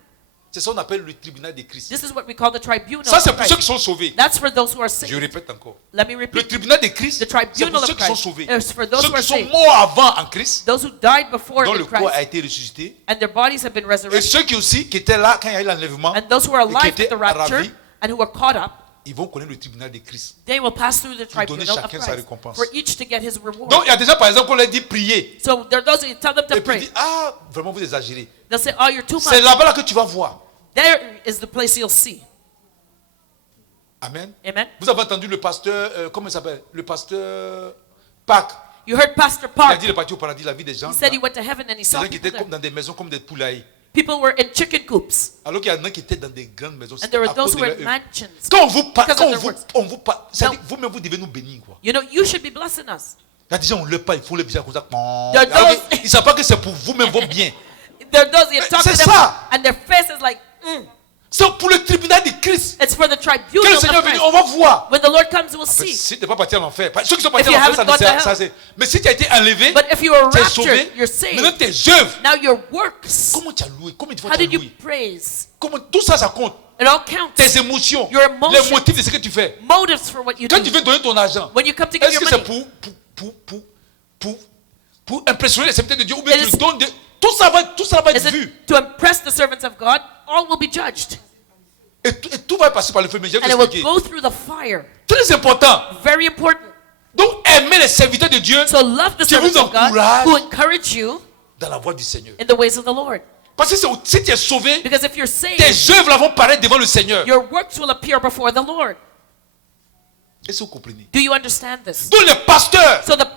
C'est ça qu'on appelle le tribunal de Christ. This is what we call the tribunal Ça, c'est of pour ceux qui Christ. sont sauvés. That's for those who are Je saved. répète encore. Let me Le repeat. tribunal de Christ, The c'est tribunal pour of ceux qui sont Christ sauvés. is for those Ceux who are qui sont saved. morts avant en Christ, Those who died before dont in le corps Christ a été ressuscité. and their bodies have been Et resurrected. ceux qui aussi, qui étaient là quand il y a eu l'enlèvement, And those who are et qui alive at étaient the rapture ravis, and who are caught up, ils vont connaître le tribunal de Christ. they will pass through the Pour donner tribunal of chacun sa Christ récompense. for each to get his reward. Donc il y a des gens par exemple qu'on leur dit prier. So there are those who tell them to Et puis ils pray. disent, ah, vraiment vous exagérez. They'll say, oh, you're too C'est much. là-bas là que tu vas voir. There is the place you'll see. Amen. Amen. Vous avez entendu le pasteur, comment il s'appelle? Le pasteur Pâques. You heard Pastor Il a Park. dit il est parti au paradis, la vie des gens. He said he Des went to heaven and he saw gens qui people étaient there. comme dans des maisons comme des poulailles. People were in chicken coops. Alors qu'il y en a qui étaient dans des grandes maisons. And there were à those cause who de were in leur œuvre. mansions. Quand on vous parle, Because quand of their works. on vous parle, ça No. dit, vous-même vous devez nous bénir quoi. You know, you should be blessing us. Il y a des gens on le pas, il faut le bien comme ça. There are Alors, those- ils ne savent pas que c'est pour vous-même vos biens. There are those you talk to c'est them ça. and their face is like, C'est pour le tribunal de Christ. it's for the Que tribunal le of Seigneur est venu, Christ. on va voir. When the Lord comes, we'll Après, see. si tu n'es pas parti en enfer, ceux qui sont partis If en you enfer, haven't gone to hell. ça c'est. Mais si tu as été enlevé, But if you were tu es raptured, sauvé, you're saved. maintenant tes œuvres, Now your works. comment tu as loué, comment tu How vas did you louer, praise? comment tout ça, ça compte. It all counts. Tes émotions, Your emotions. les motifs de ce que tu fais. Motives for what you Quand do. tu veux donner ton argent, When you come to give est-ce your que c'est money, pour impressionner les serviteurs de Dieu ou bien It tu is- donnes de... Tout ça va is être vu. it to impress the servants of God? All will be judged. Et tout va passer par le feu. Mais je vais And it will t'expliquer. go through the fire. Très important. Very important. Donc, aimez les serviteurs de Dieu So love the qui vous servants of God encouragent who encourage you dans la voie du Seigneur. in the ways of the Lord. Parce que si tu es sauvé, Because if you're saved, tes œuvres là vont paraître devant le Seigneur. your works will appear before the Lord. Est-ce que vous comprenez? Do you understand this? Donc, les pasteurs So the qui vous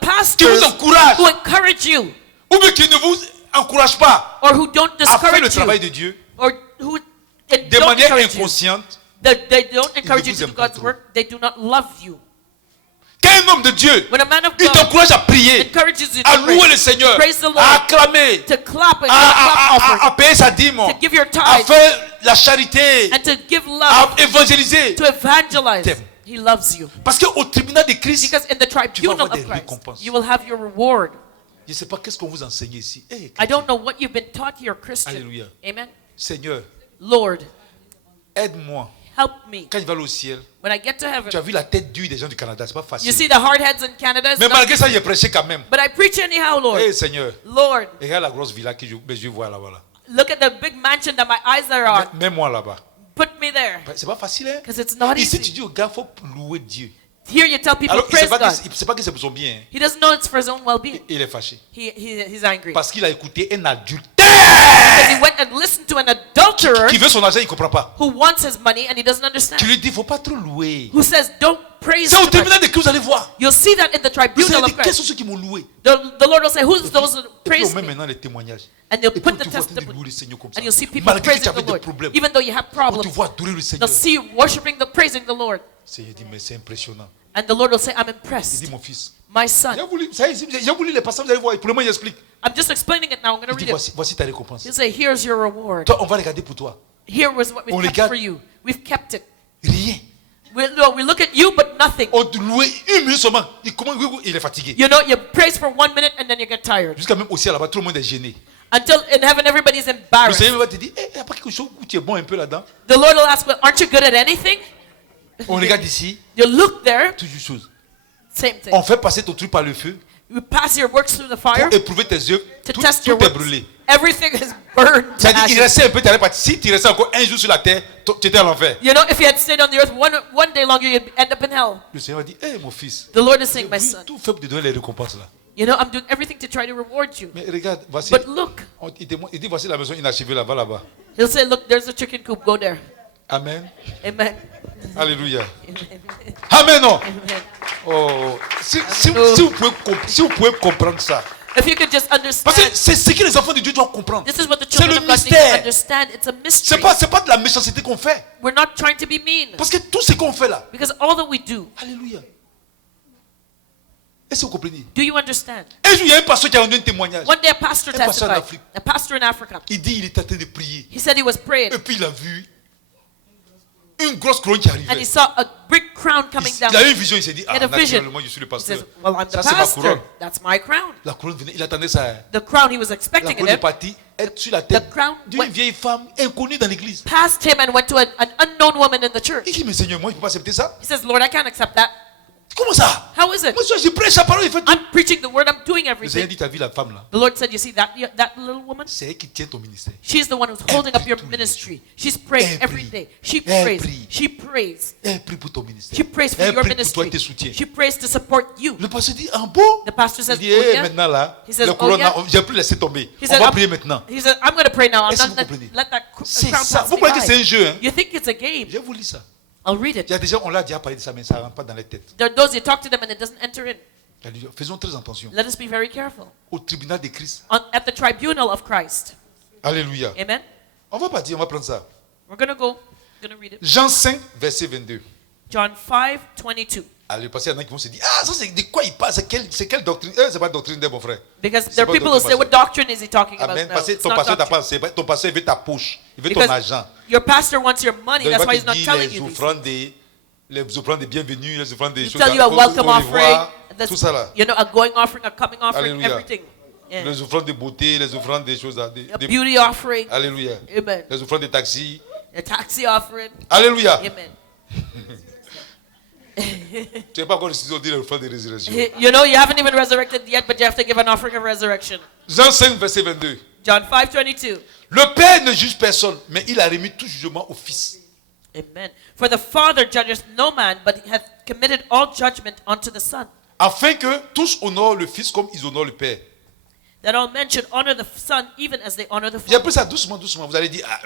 pastors encouragent who encourage you ou bien qui ne vous encouragent pas or who don't à faire le discourage travail you de Dieu or who de don't manière encourage you, inconsciente, that they don't encourage you vous to do aiment pas God's trop. work, they do not love you. quand un homme de Dieu, When a man of il God t'encourage à prier, encourages you à to louer pray, le Seigneur, praise the Lord, à acclamer, to clap and give a clap à offering, payer sa dîme, to give your à tithe, faire la charité, and to give à love, évangéliser. to evangelize. T'aime. He loves you. Parce qu'au tribunal de Christ, Because in the tribunal avoir des of Christ, récompenses. you will have your reward. je ne sais pas qu'est-ce qu'on vous enseigne ici. Eh, I chrétien. don't know what you've been taught here, Christian. Alléluia. Amen. Seigneur, Lord, aide-moi help me. Quand il va aller au ciel, When I get to heaven, tu as vu la tête dure des gens du Canada, c'est pas you facile. see the hard heads in Canada. it's Mais not- malgré ça, il est prêché quand même. But I preach anyhow, Lord. Eh Seigneur, Lord, regarde la grosse villa que je vois là-bas. Là. look at the big mansion that my eyes are on. Mets-moi là-bas. Put me there. C'est pas facile, hein? Because it's not Ici, tu easy. dis aux gars, il faut louer Dieu. Here you tell people, Alors, il ne praise sait God. sait pas que c'est pour son bien. Hein. He doesn't know it's for his own well-being. Il est fâché. He's angry. Parce qu'il a écouté un adultère Because he went and listened to an adulterer qui veut son argent, il ne comprend pas. who wants his money and he doesn't Qui understand. lui dit, il ne faut pas trop louer. Who says, don't praise C'est au too much. tribunal de qui vous allez voir. You'll see that in the Vous allez tribunal dire, of quels Christ. sont ceux qui m'ont loué? The Lord will say, who's those who Et puis praise on met me? maintenant les témoignages. And they'll Et puis put tu the vois en train de louer testimony. le Seigneur comme ça. And you'll see people Malgré que praising tu avais the des Lord. problèmes. Even though you have On te problems, voit adorer le they'll Seigneur. see you worshiping, praising the Lord. Seigneur dit, mais c'est impressionnant. And the Lord will say, I'm Il impressed. dit, mon fils, My son. j'ai voulu les passages, vous allez voir. Pour le moment, il explique. I'm just explaining it now. I'm going to Il dit, read it. voici ta récompense. He'll say, here's your reward. Toi, on va regarder pour toi. Here was what On we kept regarde. for you. We've kept it. Rien. We look at you, but nothing. On te louait une minute seulement. Il est fatigué. You know, you praise for 1 minute and then you get tired. Jusqu'à même au ciel là-bas, tout le monde est gêné. Until in heaven, everybody's Le embarrassed. Seigneur va te dire, il n'y a pas quelque chose où tu es bon un peu là-dedans. The Lord will ask, well, aren't you good at anything? On regarde ici, You look there, toujours chose. same thing. On fait passer ton truc par le feu You pass your works through the fire pour éprouver tes œuvres. to Tout, test tout your est works. brûlé. Everything is burned to C'est-à-dire, il ashes. restait un peu, tu allais partir. Si tu restais encore un jour sur la terre, tu étais à l'enfer. You know, if you had stayed on the earth one day longer, you'd end up in hell. Le Seigneur va dire, hé mon fils, The Lord is saying, my oui, son, tout fait pour te donner les récompenses là. you know, I'm doing everything to try to reward you. Mais regarde, voici. But look, Il dit, voici la maison inachevée là-bas, là-bas. he'll say, look, there's a chicken coop, go there. Amen. Amen. Alléluia. Amen, non. Amen. Oh, si vous pouvez comprendre ça. If you could just Parce understand, que c'est ce que les enfants de Dieu doivent comprendre. this is what the C'est children le of God need to mystère. understand. It's a C'est mystery. pas de la méchanceté qu'on fait. We're not trying to be mean. Parce que tout ce qu'on fait là. Because all that we do, Alléluia. Est-ce que vous comprenez? do you understand? Un jour, il y a un pasteur qui a rendu un témoignage. One day a pastor Un pasteur en testified, Afrique. a pastor in Africa. Il dit il était en train de prier. He said he was praying Et puis il a vu une grosse couronne qui and arrivait. he saw a big crown coming down. Il a eu une vision, il s'est dit, He ah, had a vision. naturellement, je suis le He pasteur. says, well, I'm the Ça, c'est ma couronne. pastor. That's my crown. La couronne venait, il attendait ça. The crown he was La expecting in couronne est him partie, être sur la tête crown d'une went- vieille femme inconnue dans l'église. passed him and went to an unknown woman in the church. Il dit, mais Seigneur, moi, je ne peux pas accepter ça. He says, Lord, I can't accept that. Comment ça? How is it? Moi, je prêche la parole, il fait tout. I'm preaching the word, I'm doing Le Seigneur everything. dit, tu as vu la femme là? The Lord said, you see that little woman? C'est elle qui tient ton ministère. She's the one who's holding up your ministry. She's praying Elle every prie. day. She Elle prays. prie. She prays. Elle prie pour ton ministère. She prays for Elle your prie pour toi ministry. et tes soutiens. She prays to support you. Le pasteur dit, ah bon? The pastor says, Il dit, oh, eh, yeah. maintenant là, He says, la oh, couronne, yeah. là, j'ai plus laissé tomber. He On said, va prier maintenant. He said, I'm going to pray now. I'm Est-ce not que vous comprenez? let that C'est crown ça. pass Vous me croyez que c'est by. un jeu, hein? You think it's a game? Je vous lis ça. I'll read Il it. y a des gens, on l'a déjà parlé de ça, mais ça ne rentre pas dans les têtes. There are those you talk to them and it doesn't enter in. Faisons très attention. Let us be very careful. Au tribunal de Christ. At the tribunal of Christ. Alléluia. Amen. On va pas dire, on va prendre ça. We're going to go. Going to read it. Jean 5, verset 22. John 5:22. Allez, parce qu'il y en a qui vont se dire, ah, ça c'est de quoi il parle? C'est quelle doctrine? C'est pas doctrine de mon frère. Because C'est there are pas people who doctrine, say, what doctrine is he talking about Amen. now? Parce que It's ton not pasteur t'a doctrine. pas, ton pasteur veut ta poche. Il veut ton Because argent. your pastor wants your money. Donc, il That's va why te he's not dire telling les you these. offrandes des bienvenus, les offrandes des He'll choses tell you a au welcome revoir, offering, tout ça là. you know, a going offering, a coming offering, Alléluia. everything. Yeah. Les offrandes de beauté, les offrandes des choses là. A beauty offering. Alléluia. Amen. Les offrandes de taxi. A taxi offering. Alléluia. Amen. Tu n'es pas encore décidé de dire l'offrande de résurrection. You know, you haven't even resurrected yet, but you have to give an offering of resurrection. Jean 5, verset 22. John 5:22. Le Père ne juge personne, mais il a remis tout jugement au Fils. Amen. For the Father judges no man, but he hath committed all judgment unto the Son, Afin que tous honorent le Fils comme ils honorent le Père. that all men should honor the Son even as they honor the J'ai Father. appris ça doucement, doucement. Vous allez dire, ah,